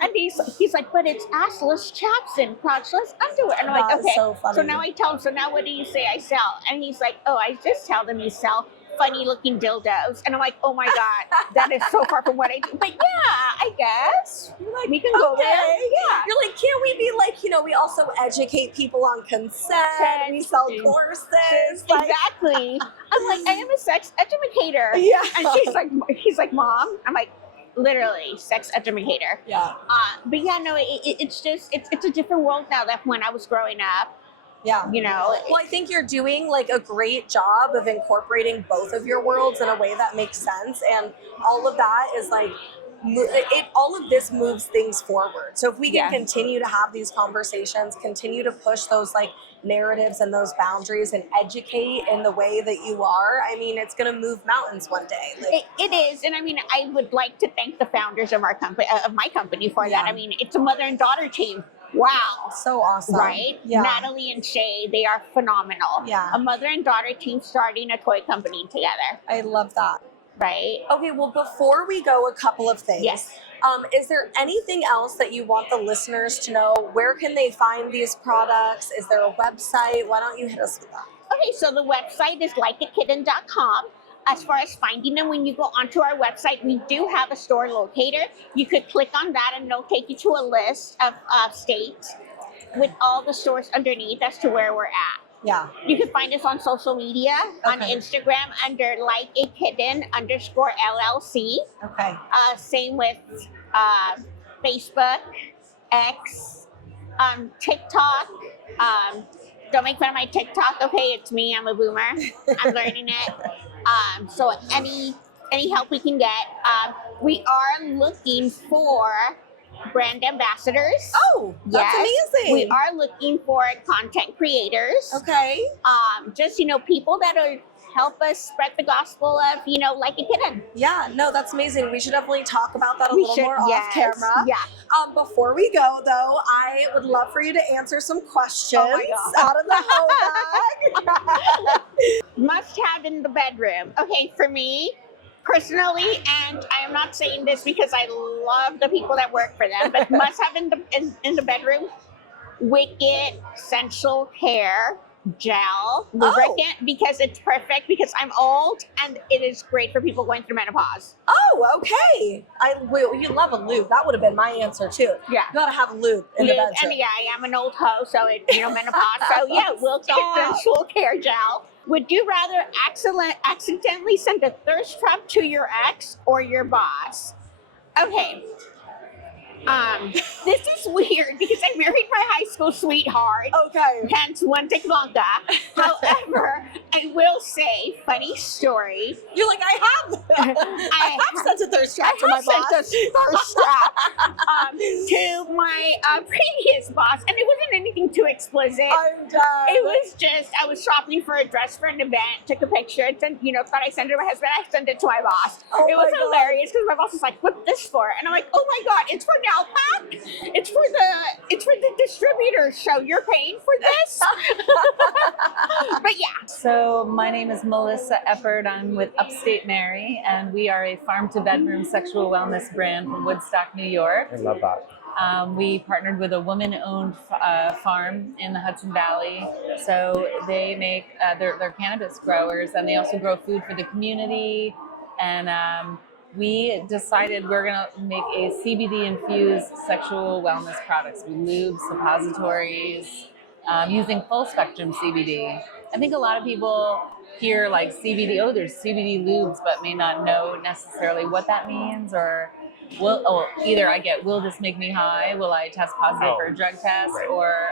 And he's like, but it's assless chaps and crotchless underwear. And I'm like, That is okay. so funny. So now I tell him, so now what do you say I sell? And he's like, oh, I just tell them you sell funny looking dildos. And I'm like, oh my God, that is so far from what I do. But yeah, I guess. Like, we can go there. Yeah. You're like, can't we be like, we also educate people on consent. We sell courses. Like, Exactly. I'm like, I am a sex educator. Yeah. And he's like, Mom. I'm like, literally, sex educator. Yeah. But yeah, no, it's just, it's a different world now than when I was growing up. Yeah. Well, I think you're doing like a great job of incorporating both of your worlds in a way that makes sense. And all of that is like, all of this moves things forward. So if we can continue to have these conversations, continue to push those like narratives and those boundaries and educate in the way that you are, I mean, it's going to move mountains one day. Like, It is. And I mean, I would like to thank the founders of our company, of my company for that. I mean, it's a mother and daughter team. Wow. So awesome. Right? Yeah. Natalie and Shay, they are phenomenal. Yeah. A mother and daughter team starting a toy company together. I love that. Right? Okay, well, before we go, a couple of things. Yes. Is there anything else that you want the listeners to know? Where can they find these products? Is there a website? Why don't you hit us with that? Okay, so the website is likeakitten.com. As far as finding them, when you go onto our website, we do have a store locator. You could click on that and it'll take you to a list of states with all the stores underneath as to where we're at. Yeah. You can find us on social media, on Instagram under likeakitten_LLC. Okay. Same with Facebook, X, TikTok. Don't make fun of my TikTok. Okay, it's me. I'm a boomer. I'm learning it. So any help we can get. We are looking for brand ambassadors. Oh, that's amazing. We are looking for content creators. Okay. Just, people that are help us spread the gospel of, like a kitten. Yeah, no, that's amazing. We should definitely talk about that a little more off camera. Yeah. Before we go, though, I would love for you to answer some questions out of the whole bag. Must have in the bedroom. Okay, for me, personally, and I am not saying this because I love the people that work for them, but must have in the bedroom, Wicked Sensual Hair Gel lubricant, because it's perfect, because I'm old and it is great for people going through menopause. Oh, okay. You love a lube. That would have been my answer too. Yeah. You gotta have a lube in the bedroom. And yeah, I am an old hoe, so menopause. So yeah, Wicked Sensual Hair Gel. Would you rather accidentally send a thirst trap to your ex or your boss? Okay. This is weird because I married my high school sweetheart. Okay. Hence one tick blanca. However, I will say, funny story. You're like, I have sent a thirst trap to my boss. I have sent a thirst trap to my previous boss, and it wasn't anything too explicit. I'm done. It was just, I was shopping for a dress for an event, took a picture, and sent, thought I sent it to my husband, I sent it to my boss. It was hilarious because my boss was like, "What's this for?" And I'm like, "Oh my God, it's for Nalpac. It's for the distributor, so you're paying for this." But yeah. So my name is Melissa Eppard. I'm with Upstate Mary, and we are a farm-to-bedroom sexual wellness brand from Woodstock, New York. I love that. We partnered with a woman-owned farm in the Hudson Valley. So they make, they're cannabis growers, and they also grow food for the community. And we decided we're gonna make a CBD-infused sexual wellness products with lubes, suppositories, using full-spectrum CBD. I think a lot of people hear like CBD, oh, there's CBD lubes, but may not know necessarily what that means, or either I get, will this make me high? Will I test positive for a drug test? Right. Or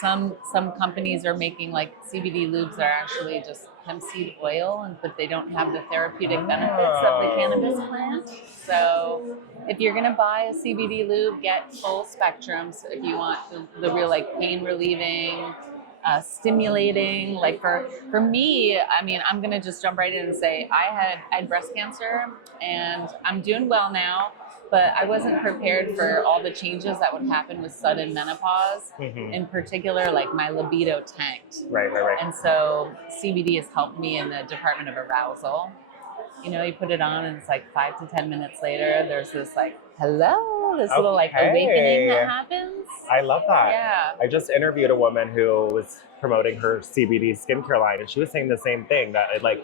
some companies are making like CBD lubes that are actually just hemp seed oil, but they don't have the therapeutic benefits of the cannabis plant. So if you're gonna buy a CBD lube, get full spectrum. So if you want the real like pain relieving, stimulating, like for me, I mean, I'm gonna just jump right in and say I had breast cancer and I'm doing well now, but I wasn't prepared for all the changes that would happen with sudden menopause. In particular, like my libido tanked. Right. And so CBD has helped me in the department of arousal. You know, you put it on and it's like 5 to 10 minutes later, there's this like, hello, this little like awakening that happens. I love that. Yeah. I just interviewed a woman who was promoting her CBD skincare line, and she was saying the same thing, that it like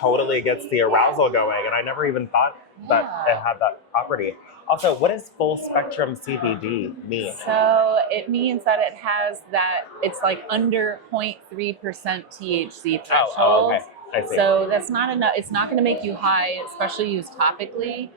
totally gets the arousal going, and I never even thought that it had that property. Also, what does full spectrum CBD mean? So it means that it has that, it's like under 0.3% THC threshold. Oh, okay. I see. So that's not enough. It's not going to make you high, especially used topically.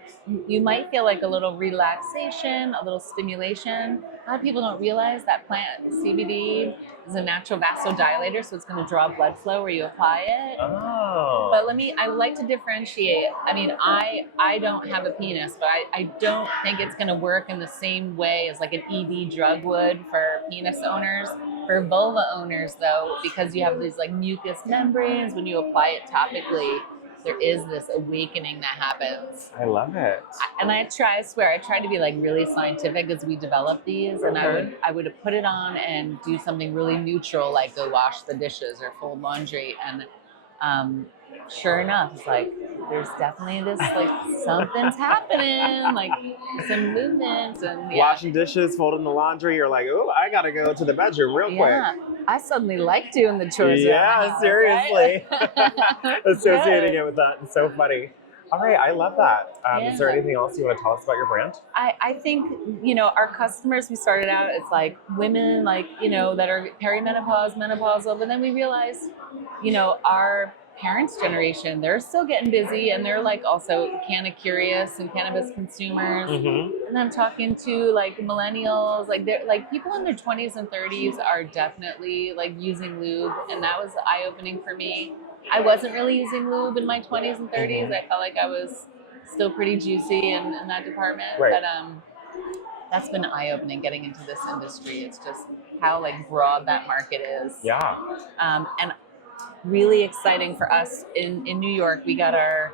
You might feel like a little relaxation, a little stimulation. A lot of people don't realize that plant CBD is a natural vasodilator, so it's going to draw blood flow where you apply it. Oh. But I like to differentiate. I mean, I don't have a penis, but I don't think it's going to work in the same way as like an ED drug would for penis owners. For vulva owners, though, because you have these like mucous membranes, when you apply it topically, there is this awakening that happens. I love it. And I swear, I try to be like really scientific as we develop these, and I would put it on and do something really neutral, like go wash the dishes or fold laundry, and sure enough, it's like there's definitely this like something's happening, like some movement, and Washing dishes, folding the laundry, you're like, oh, I gotta go to the bedroom real quick. I suddenly like doing the chores. Yeah, house, seriously. Right? Associating it with that. It's so funny. All right, I love that. Is there anything else you want to tell us about your brand? I think, our customers, we started out, it's like women like, that are perimenopause, menopausal, but then we realized, our parents' generation, they're still getting busy, and they're like also curious and cannabis consumers. Mm-hmm. And I'm talking to like millennials, like they're like people in their 20s and 30s are definitely like using lube, and that was eye-opening for me. I wasn't really using lube in my 20s and 30s. Mm-hmm. I felt like I was still pretty juicy in that department. Right. But that's been eye-opening getting into this industry. It's just how like broad that market is. Yeah. And really exciting for us in New York. We got our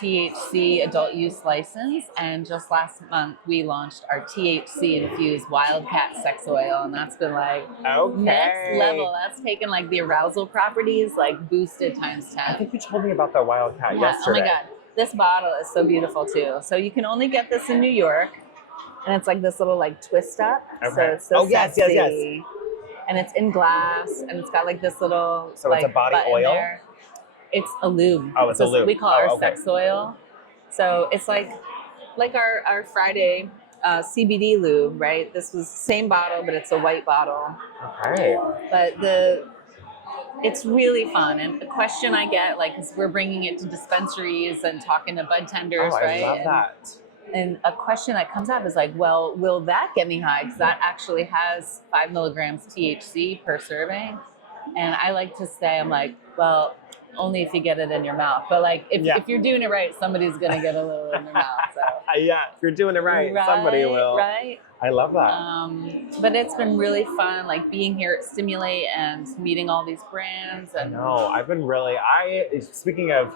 THC adult use license, and just last month we launched our THC infused Wildcat sex oil, and that's been like next level. That's taken like the arousal properties like boosted times 10. I think you told me about the Wildcat Yeah. yesterday. Oh my God, this bottle is so beautiful too. So you can only get this in New York, and it's like this little like twist up. Okay. So it's so yes. sexy. And it's in glass, and it's got like this little So like, it's a body button oil? there. It's a lube. Oh, it's a lube. We call it our sex oil. So it's like our Friday CBD lube, right? This was the same bottle, but it's a white bottle. Okay. But it's really fun. And a question I get, like, because we're bringing it to dispensaries and talking to bud tenders, right? I love that. And a question that comes up is like, well, will that get me high? Because that actually has 5 milligrams THC per serving. And I like to say, I'm like, well, only if you get it in your mouth. But like, if you're doing it right, somebody's going to get a little in their mouth. So. Yeah, if you're doing it right, somebody will. Right. I love that. But it's been really fun, like being here at Stimulate and meeting all these brands. And No, I've been really, speaking of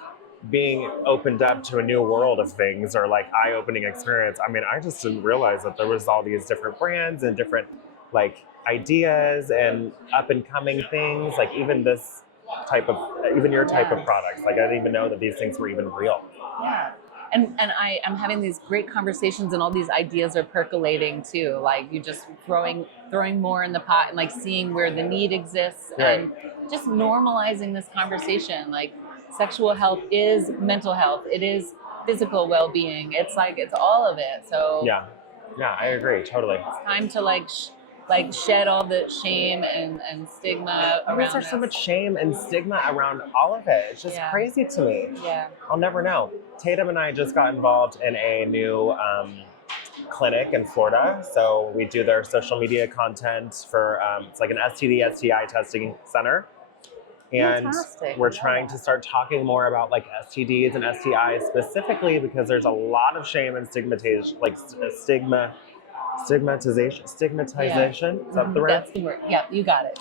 being opened up to a new world of things, or like eye-opening experience, I mean, I just didn't realize that there was all these different brands and different like ideas and up and coming things, like even your type of products. Like I didn't even know that these things were even real. Yeah. And I am having these great conversations, and all these ideas are percolating too. Like you just throwing more in the pot and like seeing where the need exists, Right. and just normalizing this conversation. Like sexual health is mental health. It is physical well-being. It's like, it's all of it. So Yeah, I agree, totally. it's time to like shed all the shame and stigma around There's so this. much shame and stigma around all of it. It's just crazy to me. Yeah. I'll never know. Tatum and I just got involved in a new clinic in Florida. So we do their social media content for, it's like an STD, STI testing center. And Fantastic. we're trying to start talking more about like STDs and STIs specifically, because there's a lot of shame and stigmatization. Stigmatization. Is that the word? That's the word. Yeah, you got it.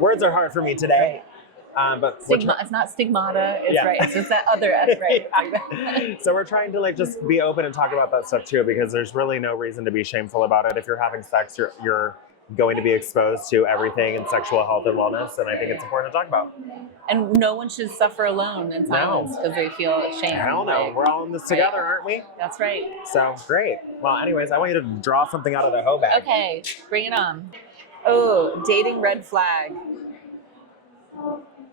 Words are hard for me today. But Stigma. It's not stigmata. It's Yeah. right. It's just that other S, right? So we're trying to like just be open and talk about that stuff too, because there's really no reason to be shameful about it. If you're having sex, you're going to be exposed to everything in sexual health and wellness, and I think it's important to talk about. And no one should suffer alone in silence because they feel ashamed. Hell no, Like, we're all in this together, aren't we? That's right. So great. Well, anyways, I want you to draw something out of the hoe bag. Okay, bring it on. Oh, dating red flag.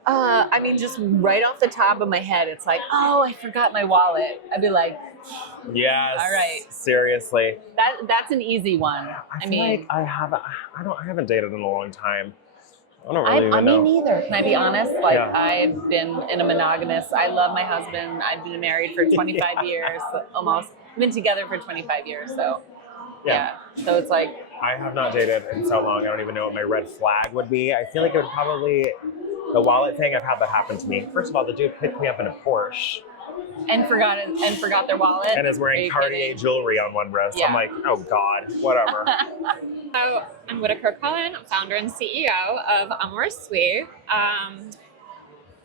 I mean, just right off the top of my head, it's like, oh, I forgot my wallet. I'd be like, Yes. all right. Seriously. That's an easy one. I mean, I haven't dated in a long time. I don't really I even mean, know. neither. Can I be honest? Like, Yeah. I've been in a monogamous. I love my husband. I've been married for 25 years, almost. Been together for 25 years. So, yeah. So it's like, I have not dated in so long. I don't even know what my red flag would be. I feel like it would probably the wallet thing. I've had that happen to me. First of all, the dude picked me up in a Porsche and forgot their wallet. and is Are wearing you Cartier kidding? jewelry on one wrist. Yeah. I'm like, oh God, whatever. So I'm Whitaker Cohen, founder and CEO of Amor Sui.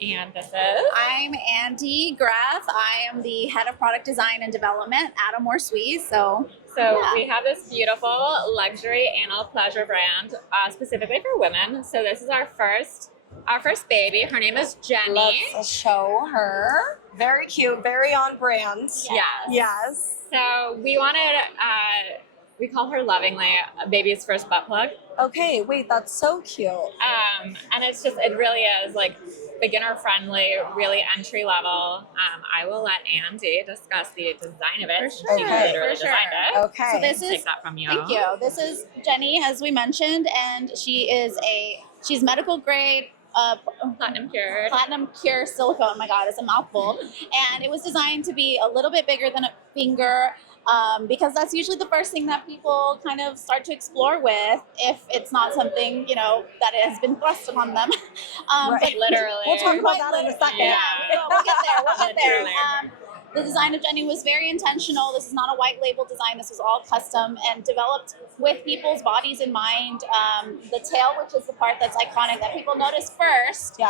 And this is? I'm Andy Graff. I am the head of product design and development at Amor Sui. So We have this beautiful luxury anal pleasure brand specifically for women. So this is our first baby. Her name is Jenny. Let's show her. Very cute, very on brand. Yes. Yes. So we wanted, we call her lovingly baby's first butt plug. Okay, wait, that's so cute. And it really is like beginner friendly, really entry level. I will let Andy discuss the design of it. For She sure, literally for sure. designed it. Okay. So this Take is that from you. Thank you. This is Jenny, as we mentioned, and she's medical grade. Platinum cured. Platinum pure silicone. Oh my God, it's a mouthful. And it was designed to be a little bit bigger than a finger. Because that's usually the first thing that people kind of start to explore with if it's not something, that has been thrust upon them. Right. But Literally. We'll talk about that in a second. Yeah, we'll get there. We'll get there. Literally. The design of Jenny was very intentional. This is not a white label design. This was all custom and developed with people's bodies in mind. The tail, which is the part that's iconic that people notice first,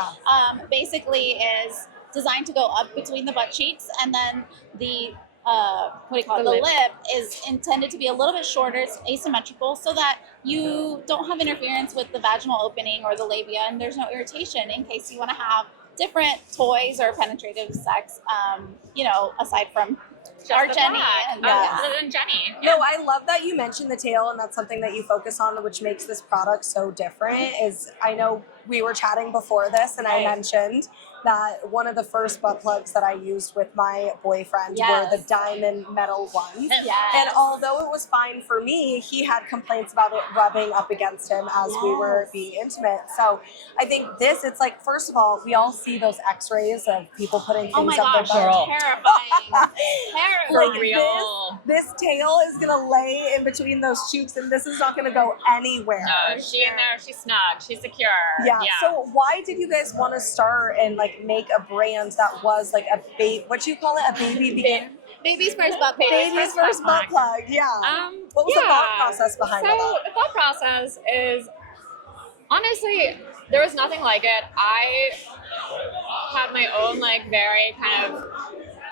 basically is designed to go up between the butt cheeks, and then the the lip is intended to be a little bit shorter. It's asymmetrical so that you don't have interference with the vaginal opening or the labia, and there's no irritation in case you want to have different toys or penetrative sex, aside from our Jenny. Other than Jenny. No, I love that you mentioned the tail, and that's something that you focus on, which makes this product so different. Is I know we were chatting before this, and I mentioned that one of the first butt plugs that I used with my boyfriend were the diamond metal ones. Yes. And although it was fine for me, he had complaints about it rubbing up against him as we were being intimate. So I think it's like, first of all, we all see those x-rays of people putting things Oh my up gosh, their butt. terrifying. Like real. this tail is gonna lay in between those cheeks, and this is not gonna go anywhere. No, she in there, she's snug, she's secure. Yeah. So why did you guys want to start and make a brand that was like a baby? What do you call it? A baby Baby's first butt plug. Baby's first butt plug. Yeah. What was the thought process behind so that? the thought process is, honestly, there was nothing like it. I had my own very kind of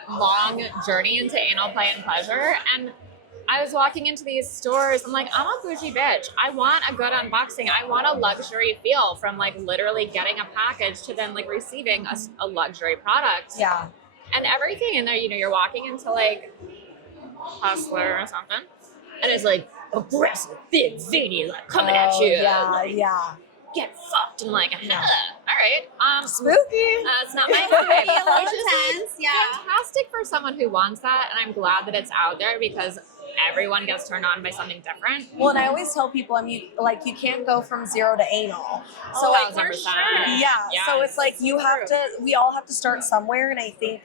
long journey into anal play and pleasure, and I was walking into these stores. I'm like, I'm a bougie bitch. I want a good unboxing. I want a luxury feel from literally getting a package to then receiving a luxury product. Yeah. And everything in there, you're walking into Hustler or something, and it's aggressive, big, veiny, coming at you. Yeah, yeah. Get fucked. And all right. Spooky. It's not my Pretty vibe. a little Which is intense, yeah. fantastic for someone who wants that, and I'm glad that it's out there because everyone gets turned on by something different. Well, and I always tell people, you can't go from zero to anal. So 1000%. Yeah. So Yes, it's we all have to start somewhere, and I think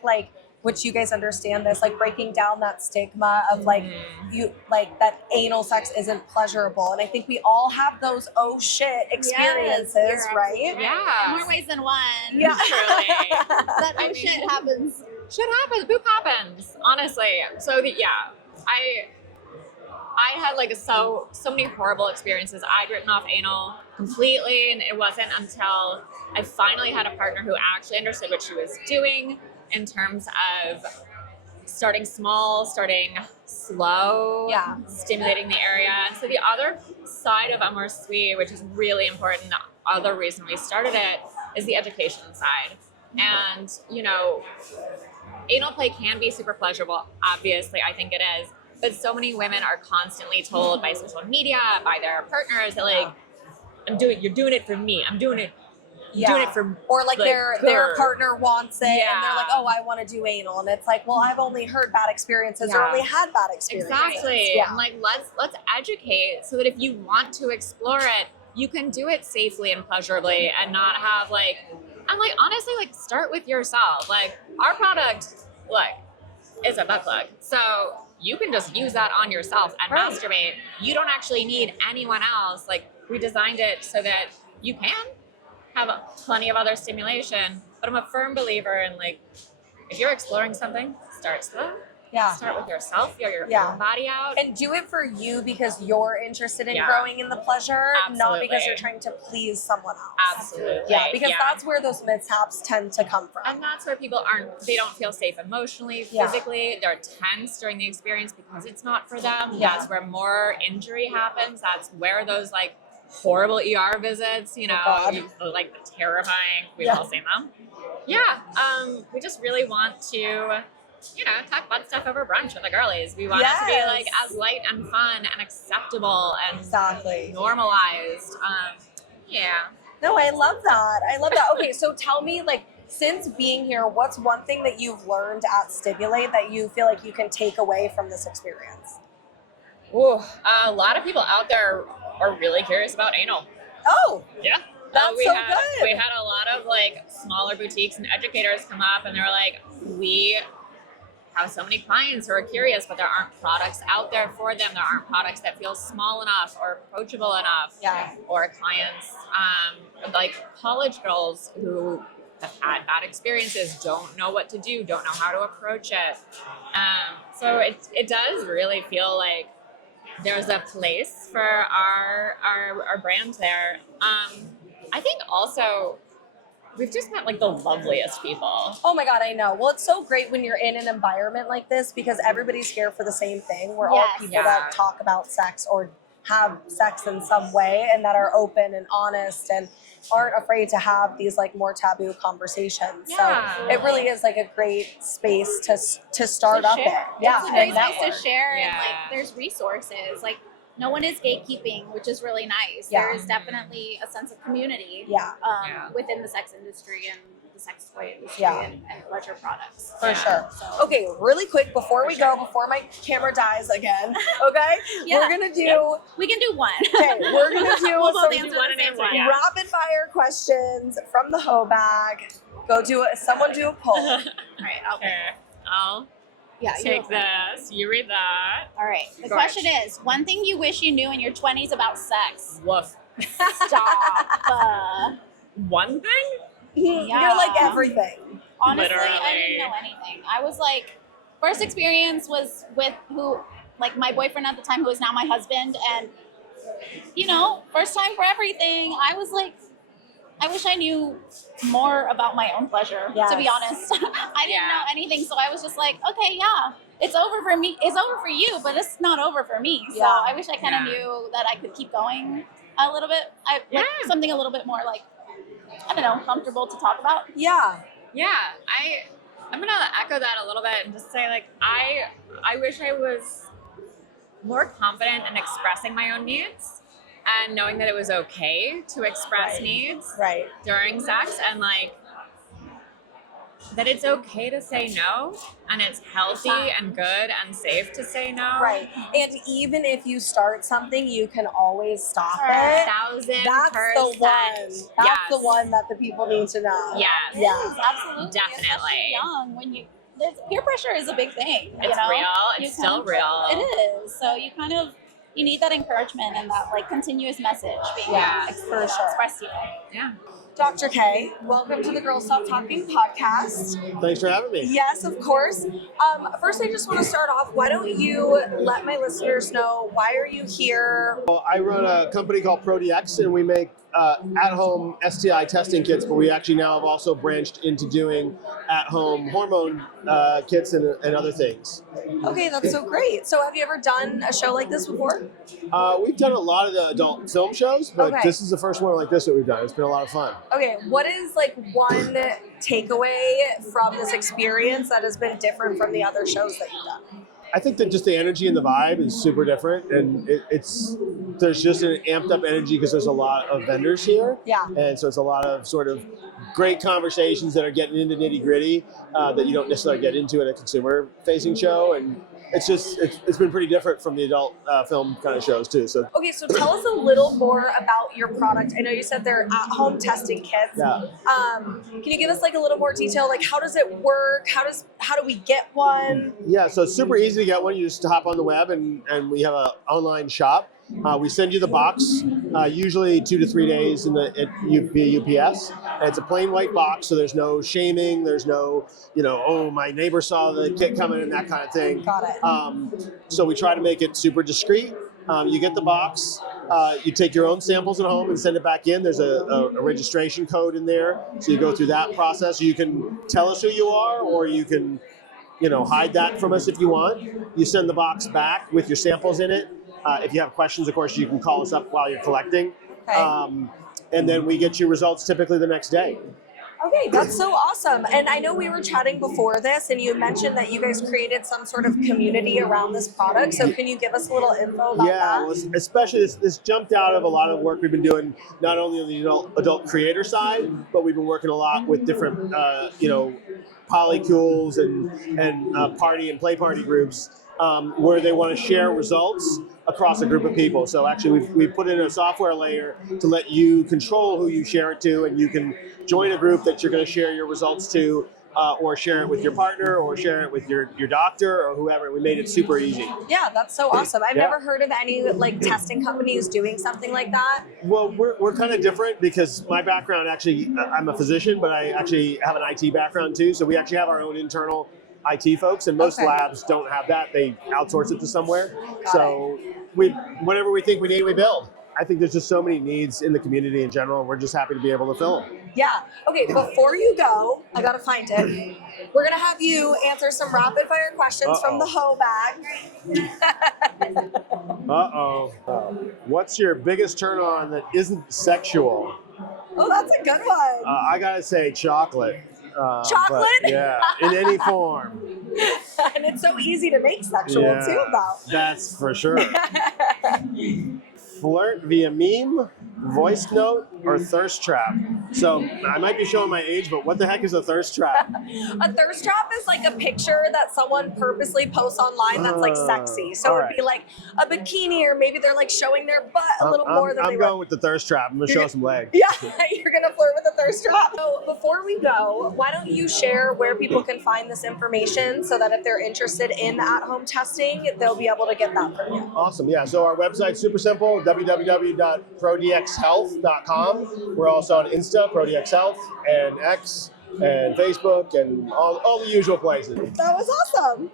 which you guys understand this, breaking down that stigma of that anal sex isn't pleasurable. And I think we all have those oh shit experiences, right? Yeah. In more ways than one. Yeah. Literally. That shit happens. Shit happens. Poop happens. Honestly. So I had so many horrible experiences. I'd written off anal completely, and it wasn't until I finally had a partner who actually understood what she was doing in terms of starting small, starting slow, stimulating the area. And so the other side of MRSW, which is really important, the other reason we started it, is the education side. And, you know, anal play can be super pleasurable, obviously, I think it is. But so many women are constantly told by social media, by their partners, that like, you're doing it for me. I'm doing it. Doing it for, or like their partner wants it and they're like, oh, I want to do anal, and it's like, well, I've only heard bad experiences or only had bad experiences. Exactly. Yeah. And like, let's educate so that if you want to explore it, you can do it safely and pleasurably and not have like, I'm like, honestly, like, start with yourself. Like, our product, like, is a butt plug. So you can just use that on yourself and masturbate. You don't actually need anyone else. Like, we designed it so that you can have plenty of other stimulation. But I'm a firm believer in, like, if you're exploring something, start slow. Yeah. Start with yourself, feel your own body out. And do it for you because you're interested in growing in the pleasure, not because you're trying to please someone else. Absolutely. Yeah, because that's where those mishaps tend to come from. And that's where people they don't feel safe emotionally, physically. They're tense during the experience because it's not for them. Yeah. That's where more injury happens. That's where those like horrible ER visits, you know, like the terrifying, we've all seen them. Yeah. We just really want to, you know, talk butt stuff over brunch with the girlies. We want it to be like as light and fun and acceptable and normalized. No, I love that. I love that. Okay, so tell me, like, since being here, what's one thing that you've learned at Stimulate that you feel like you can take away from this experience? Ooh, a lot of people out there are really curious about anal. Oh, yeah. That's we so had, good. We had a lot of like smaller boutiques and educators come up and they're like, we have so many clients who are curious, but there aren't products out there for them. There aren't products that feel small enough or approachable enough. Yeah. Or clients, like college girls who have had bad experiences, don't know what to do, don't know how to approach it. So it does really feel like there's a place for our brand there. I think also we've just met like the loveliest people. Oh my God, I know. Well, it's so great when you're in an environment like this because everybody's here for the same thing. We're all people that talk about sex or have sex in some way and that are open and honest and aren't afraid to have these like more taboo conversations. So it really is like a great space to start up in. Yeah, it's a great and space network. to share and like there's resources. Like no one is gatekeeping, which is really nice. Yeah. There is definitely a sense of community within the sex industry and the sex toy industry and pleasure products. For sure. Okay, really quick before we go, before my camera dies again, okay? We're gonna do we can do one. Okay, we're gonna do we'll both some answer the same one. rapid fire questions from the hoe bag. Go do it. Someone do a poll. All right, I'll take this. You read that. All right. The question is, one thing you wish you knew in your 20s about sex. Woof. Stop. One thing? You're like everything. Honestly, Literally. I didn't know anything. I was like, first experience was with my boyfriend at the time, who is now my husband. And, you know, first time for everything. I was like, I wish I knew more about my own pleasure, to be honest. I didn't know anything. So I was just like, okay, it's over for me. It's over for you, but it's not over for me. So I wish I kind of knew that I could keep going a little bit. Like something a little bit more like, I don't know, comfortable to talk about. Yeah. Yeah. I'm gonna echo that a little bit and just say like I wish I was more confident in expressing my own needs and knowing that it was okay to express needs during sex and like that it's okay to say no and it's healthy and good and safe to say no. Right. And even if you start something, you can always stop it. 1000%. That's the one. That's the one that the people need to know. Yes. Yeah. Absolutely. Definitely. Especially young, when peer pressure is a big thing. It's you know? real. You It's still real. It is. So you need that encouragement and that like continuous message being for sure. expressed to you. Yeah. Dr. K, welcome to the Girl Stop Talking podcast. Thanks for having me. Yes, of course. First, I just want to start off. Why don't you let my listeners know why are you here? Well, I run a company called ProDX, and we make at-home STI testing kits, but we actually now have also branched into doing at-home hormone kits and other things. Okay, that's so great. So have you ever done a show like this before? We've done a lot of the adult film shows, but Okay. this is the first one like this that we've done. It's been a lot of fun. Okay, what is like one takeaway from this experience that has been different from the other shows that you've done? I think that just the energy and the vibe is super different, and there's just an amped up energy because there's a lot of vendors here. Yeah. And so it's a lot of sort of great conversations that are getting into nitty gritty that you don't necessarily get into at a consumer facing show, and it's been pretty different from the adult film kind of shows too. So Okay, so tell us a little more about your product. I know you said they're at-home testing kits. Yeah. Can you give us like a little more detail? Like, how does it work? How do we get one? Yeah, so it's super easy to get one. You just hop on the web, and we have an online shop. We send you the box, usually 2 to 3 days via UPS. And it's a plain white box, so there's no shaming. There's no, oh, my neighbor saw the kit coming and that kind of thing. Got it. So we try to make it super discreet. You get the box. You take your own samples at home and send it back in. There's a registration code in there, so you go through that process. You can tell us who you are, or you can, hide that from us if you want. You send the box back with your samples in it. If you have questions, of course, you can call us up while you're collecting. Okay. And then we get your results typically the next day. Okay, that's so awesome. And I know we were chatting before this, and you mentioned that you guys created some sort of community around this product. So can you give us a little info about that? Well, especially this jumped out of a lot of work we've been doing, not only on the adult creator side, but we've been working a lot with different, polycules and party and play party groups where they want to share results across a group of people. So actually we put in a software layer to let you control who you share it to, and you can join a group that you're going to share your results to, or share it with your partner, or share it with your doctor or whoever. We made it super easy. Yeah, that's so awesome. I've Yeah. never heard of any like testing companies doing something like that. Well, we're kind of different because my background, actually, I'm a physician, but I actually have an IT background too. So we actually have our own internal IT folks, and most labs don't have that. They outsource it to somewhere. So whatever we think we need, we build. I think there's just so many needs in the community in general, and we're just happy to be able to fill them. Yeah. Okay, before you go, I gotta find it. We're gonna have you answer some rapid fire questions from the hoe bag. What's your biggest turn on that isn't sexual? Oh, that's a good one. I gotta say chocolate. Chocolate? But yeah, in any form. And it's so easy to make sexual too, though. That's for sure. Flirt via meme, voice note, or thirst trap. So I might be showing my age, but what the heck is a thirst trap? A thirst trap is like a picture that someone purposely posts online that's like sexy. So it would be like a bikini, or maybe they're like showing their butt a little more than I'm going with the thirst trap. I'm gonna show some leg. Yeah, you're gonna flirt with a thirst trap. So before we go, why don't you share where people can find this information so that if they're interested in at-home testing, they'll be able to get that from you. Awesome. Yeah. So our website's super simple: www.prodxhealth.com. We're also on Insta, ProdXHealth, and X, and Facebook, and all the usual places. That was awesome.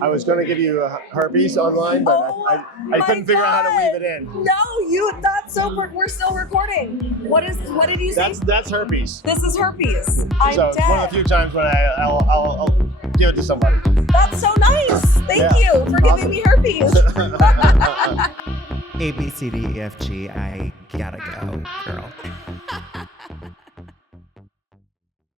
I was going to give you a herpes online, but I couldn't figure out how to weave it in. No, that's so. We're still recording. What did you say? That's herpes. This is herpes. I'm so dead. it's one of the few times when I'll give it to somebody. That's so nice. Thank you for giving me herpes. A, B, C, D, E, F, G, I gotta go, girl.